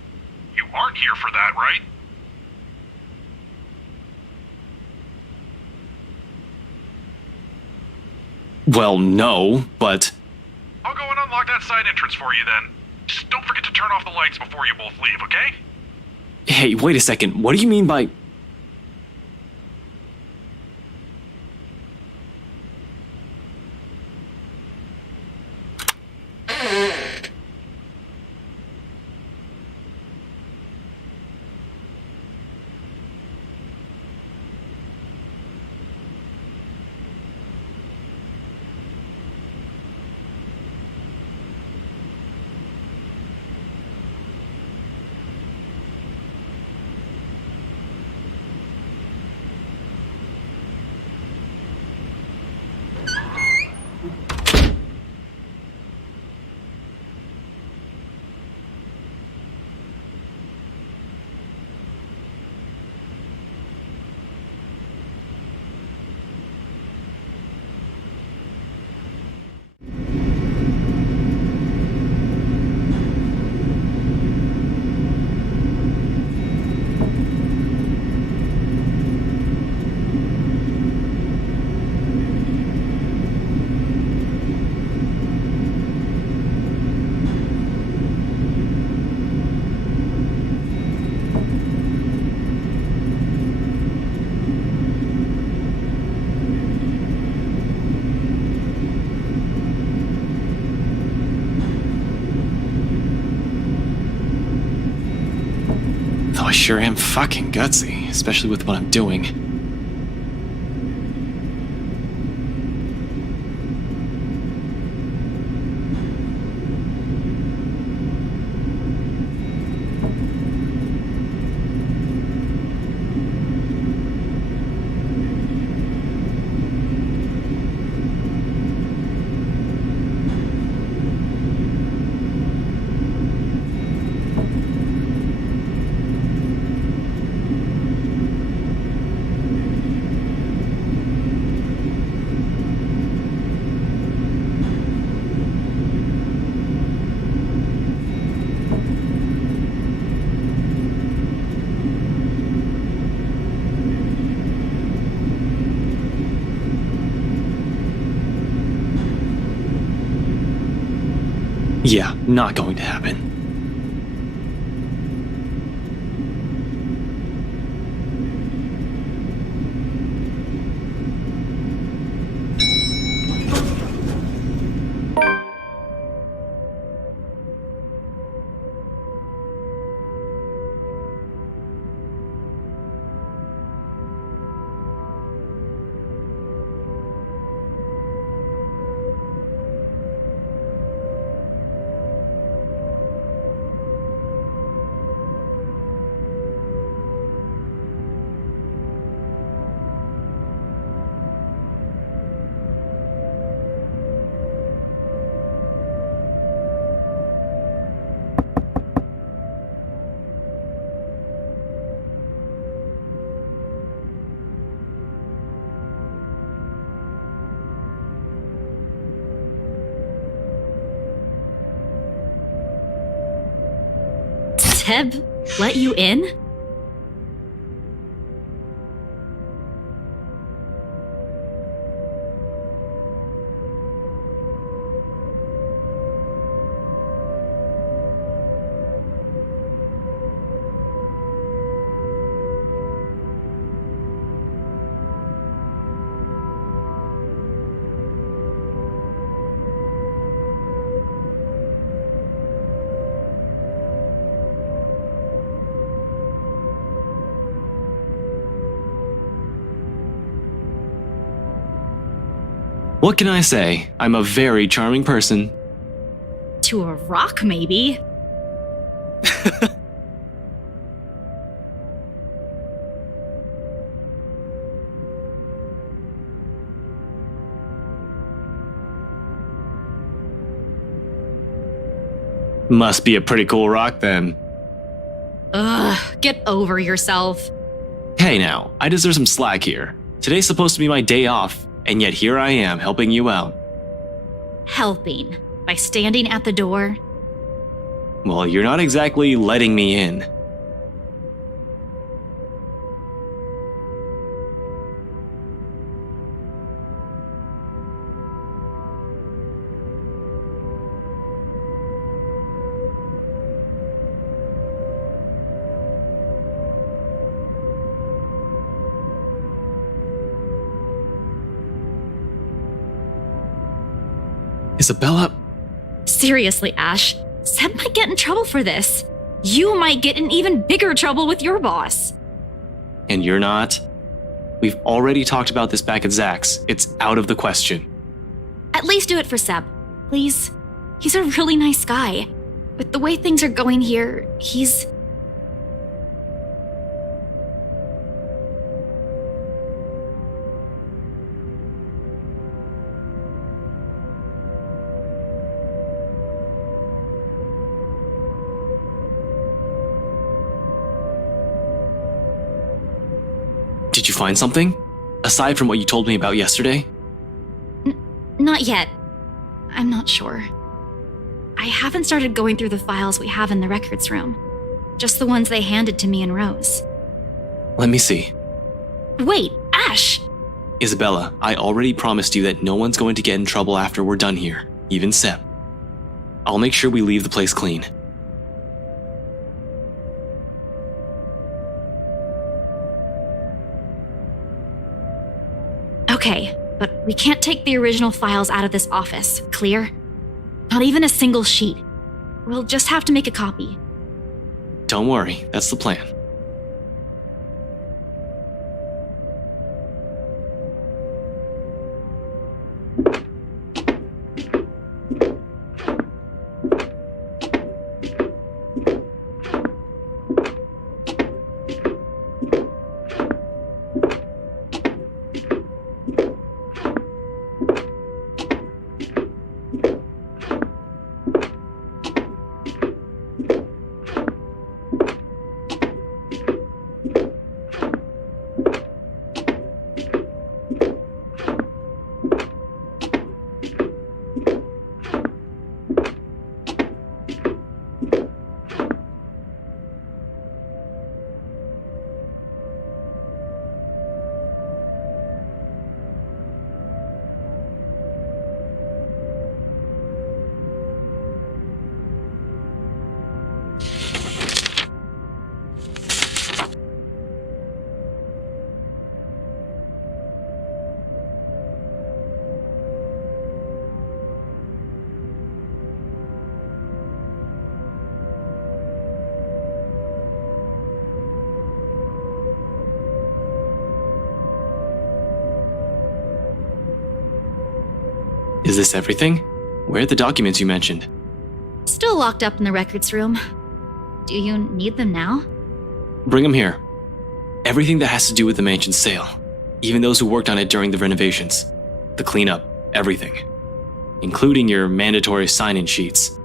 You aren't here for that, right? Well, no, but... I'll go and unlock that side entrance for you then. Just don't forget to turn off the lights before you both leave, okay? Hey, wait a second. What do you mean by... Though I sure am fucking gutsy, especially with what I'm doing. Yeah, not going to happen. Seb let you in? What can I say? I'm a very charming person. To a rock, maybe. Must be a pretty cool rock then. Ugh, get over yourself. Hey now, I deserve some slack here. Today's supposed to be my day off, and yet here I am helping you out. Helping. By standing at the door? Well, you're not exactly letting me in. Isabella? Seriously, Ash, Seb might get in trouble for this. You might get in even bigger trouble with your boss. And you're not? We've already talked about this back at Zach's. It's out of the question. At least do it for Seb, please. He's a really nice guy. With the way things are going here, he's... Did you find something? Aside from what you told me about yesterday? Not yet. I'm not sure. I haven't started going through the files we have in the records room. Just the ones they handed to me in rows. Let me see. Wait, Ash! Isabella, I already promised you that no one's going to get in trouble after we're done here, even Seb. I'll make sure we leave the place clean. Okay, but we can't take the original files out of this office, clear? Not even a single sheet. We'll just have to make a copy. Don't worry, that's the plan. Is this everything? Where are the documents you mentioned? Still locked up in the records room. Do you need them now? Bring them here. Everything that has to do with the mansion's sale. Even those who worked on it during the renovations. The cleanup, everything. Including your mandatory sign-in sheets.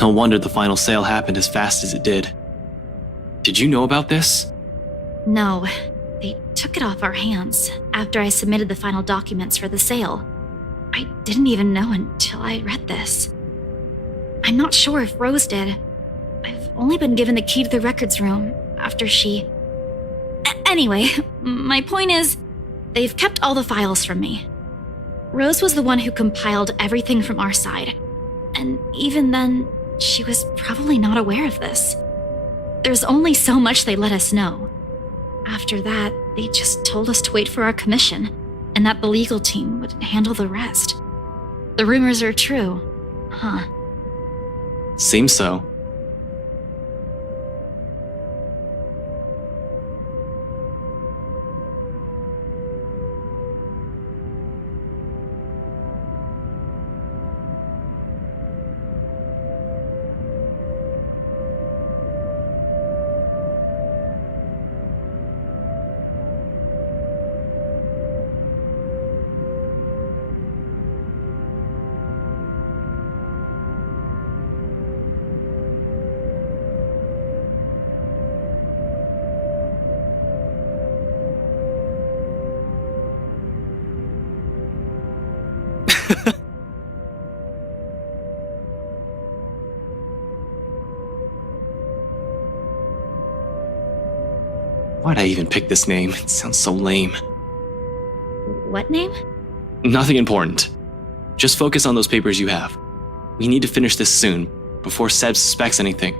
No wonder the final sale happened as fast as it did. Did you know about this? No, they took it off our hands after I submitted the final documents for the sale. I didn't even know until I read this. I'm not sure if Rose did. I've only been given the key to the records room after she... Anyway, my point is, they've kept all the files from me. Rose was the one who compiled everything from our side. And even then, she was probably not aware of this. There's only so much they let us know. After that, they just told us to wait for our commission, and that the legal team would handle the rest. The rumors are true, huh? Seems so. Why'd I even pick this name? It sounds so lame. What name? Nothing important. Just focus on those papers you have. We need to finish this soon, before Seb suspects anything.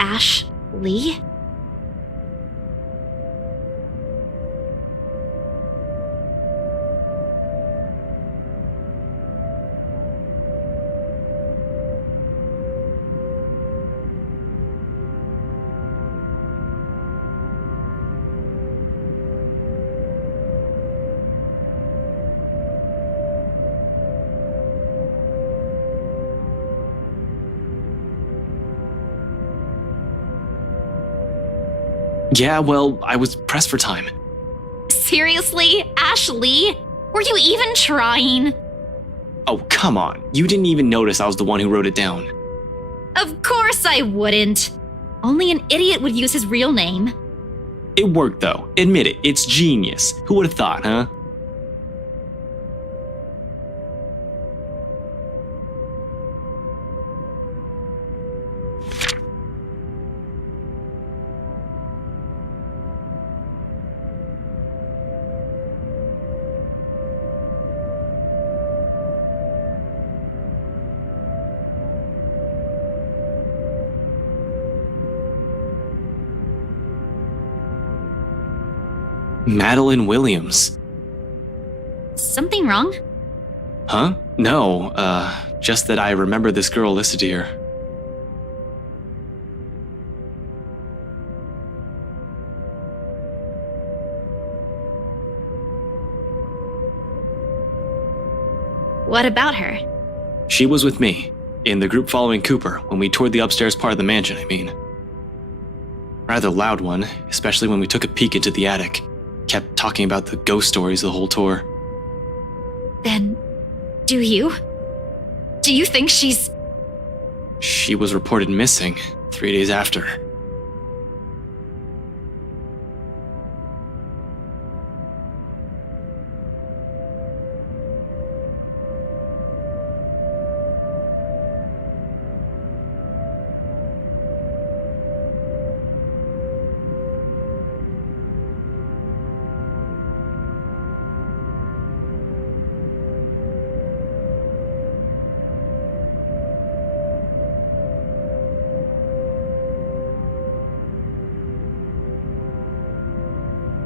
Ash Lee? Yeah, well, I was pressed for time. Seriously? Ash Lee? Were you even trying? Oh, come on. You didn't even notice I was the one who wrote it down. Of course I wouldn't. Only an idiot would use his real name. It worked, though. Admit it. It's genius. Who would have thought, huh? Madeline Williams. Something wrong? Huh? No, just that I remember this girl listed here. What about her? She was with me, in the group following Cooper, when we toured the upstairs part of the mansion, I mean. Rather loud one, especially when we took a peek into the attic. Kept talking about the ghost stories the whole tour. Then, do you think she's... She was reported missing 3 days after.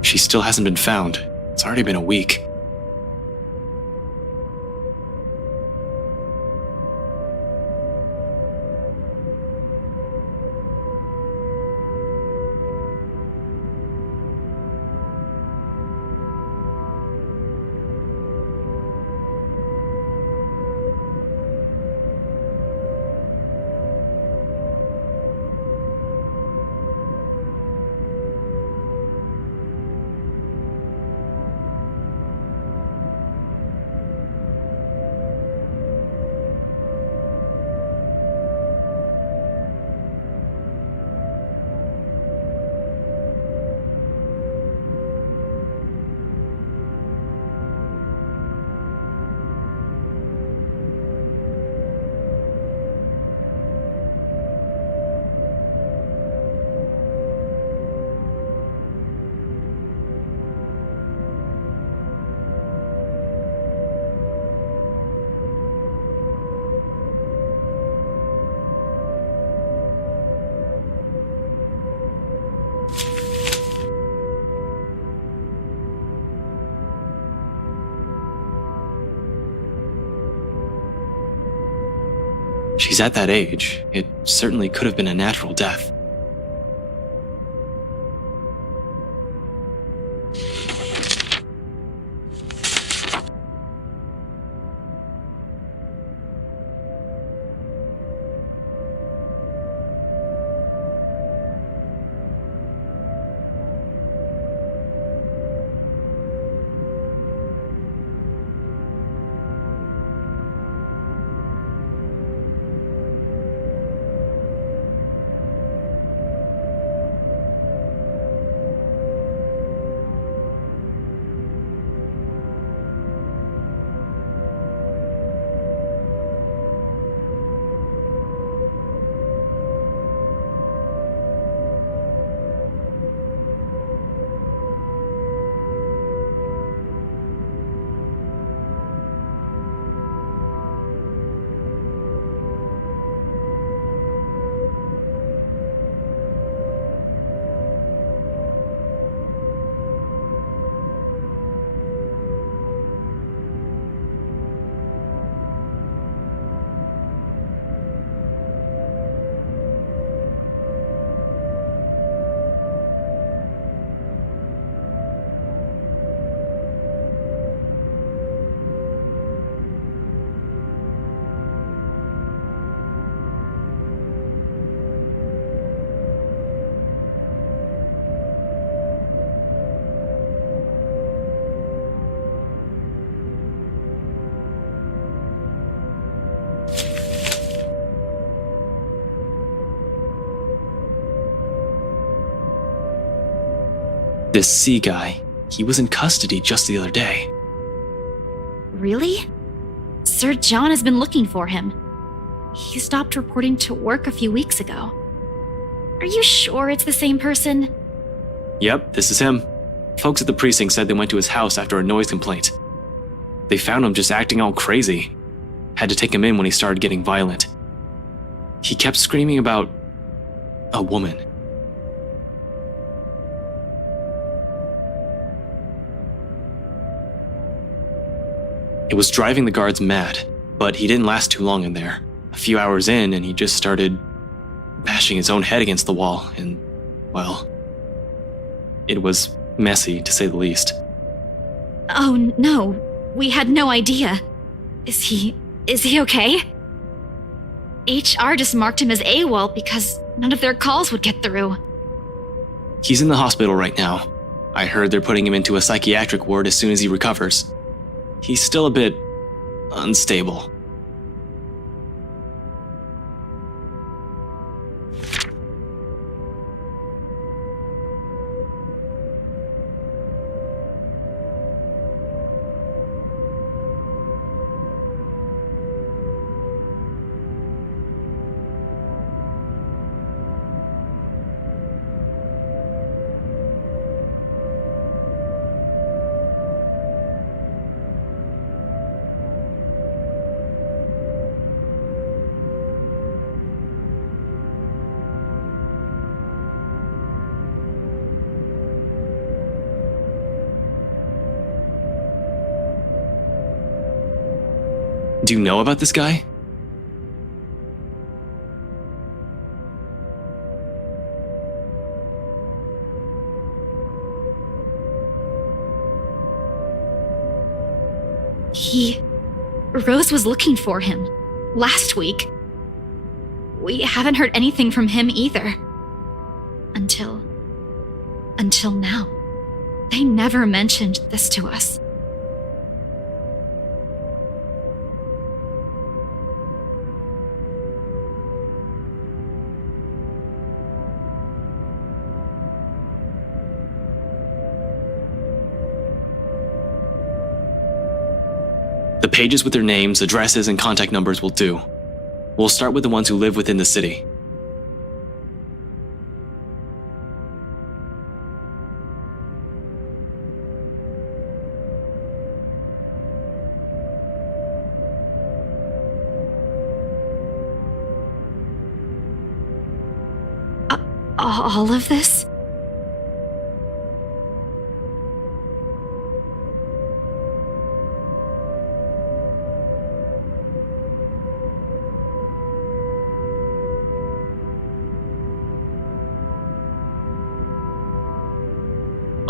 She still hasn't been found. It's already been a week. She's at that age. It certainly could have been a natural death. This C guy, he was in custody just the other day. Really? Sir John has been looking for him. He stopped reporting to work a few weeks ago. Are you sure it's the same person? Yep, this is him. Folks at the precinct said they went to his house after a noise complaint. They found him just acting all crazy. Had to take him in when he started getting violent. He kept screaming about a woman. It was driving the guards mad, but he didn't last too long in there. A few hours in, and he just started bashing his own head against the wall, and, well, it was messy, to say the least. Oh no, we had no idea. Is he okay? HR just marked him as AWOL because none of their calls would get through. He's in the hospital right now. I heard they're putting him into a psychiatric ward as soon as he recovers. He's still a bit unstable. Do you know about this guy? Rose was looking for him last week. We haven't heard anything from him either. Until now. They never mentioned this to us. The pages with their names, addresses, and contact numbers will do. We'll start with the ones who live within the city. All of this?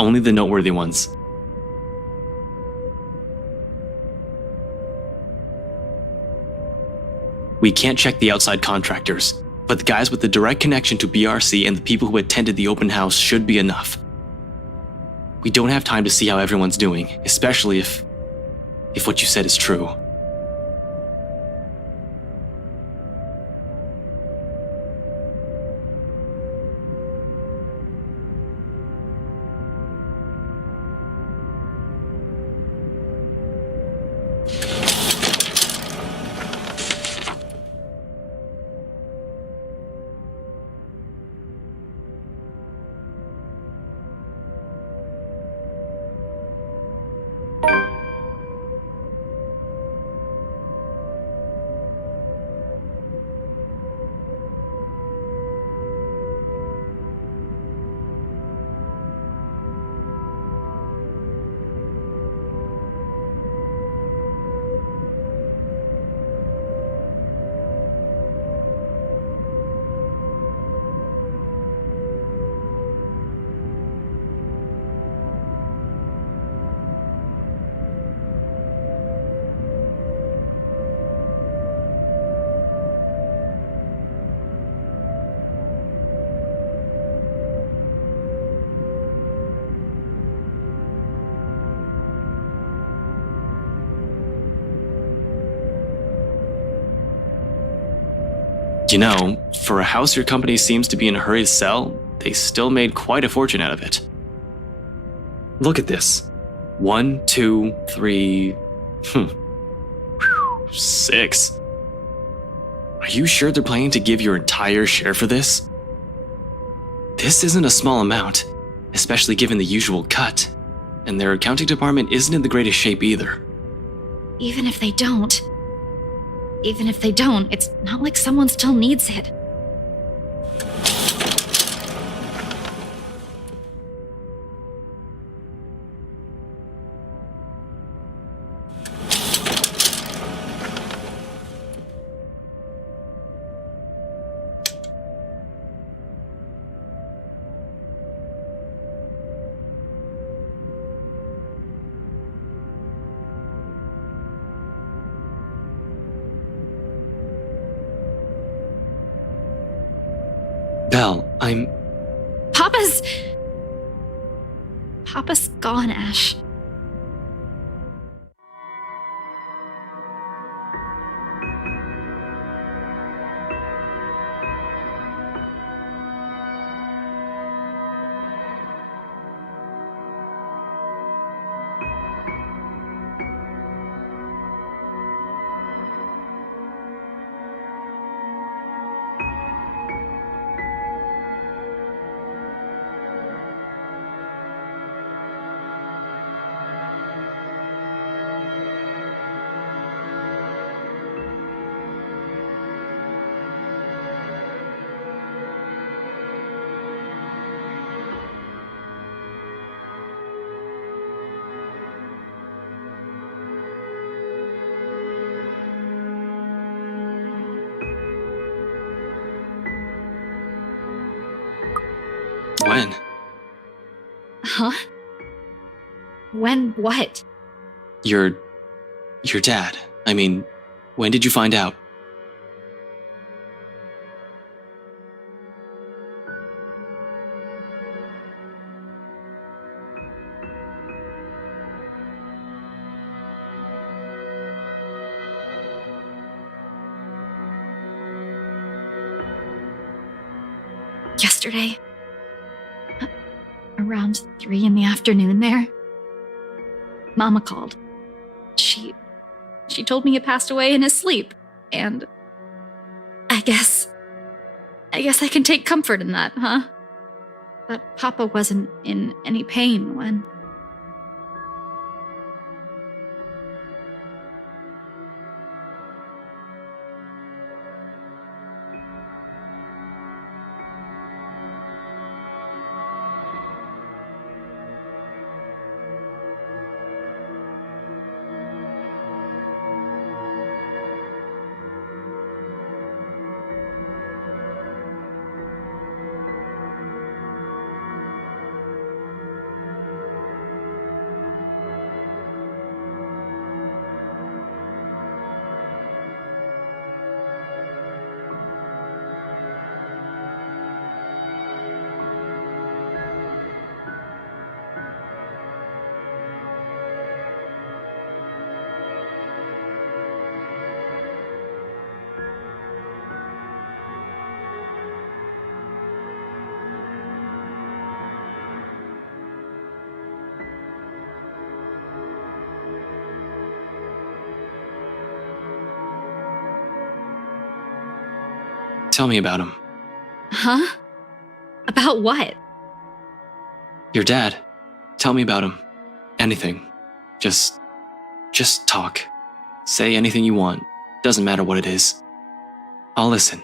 Only the noteworthy ones. We can't check the outside contractors, but the guys with the direct connection to BRC and the people who attended the open house should be enough. We don't have time to see how everyone's doing, especially if what you said is true. You know, for a house your company seems to be in a hurry to sell, they still made quite a fortune out of it. Look at this. 1, 2, 3... 6. Are you sure they're planning to give your entire share for this? This isn't a small amount, especially given the usual cut, and their accounting department isn't in the greatest shape either. Even if they don't, it's not like someone still needs it. Belle, Papa's gone, Ash. When? Huh? When what? Your dad. I mean, when did you find out? Yesterday. Around 3 in the afternoon there. Mama called. She told me he passed away in his sleep, and I guess I can take comfort in that, huh? That Papa wasn't in any pain when... Tell me about him. Huh? About what? Your dad. Tell me about him. Anything. Just talk. Say anything you want. Doesn't matter what it is. I'll listen.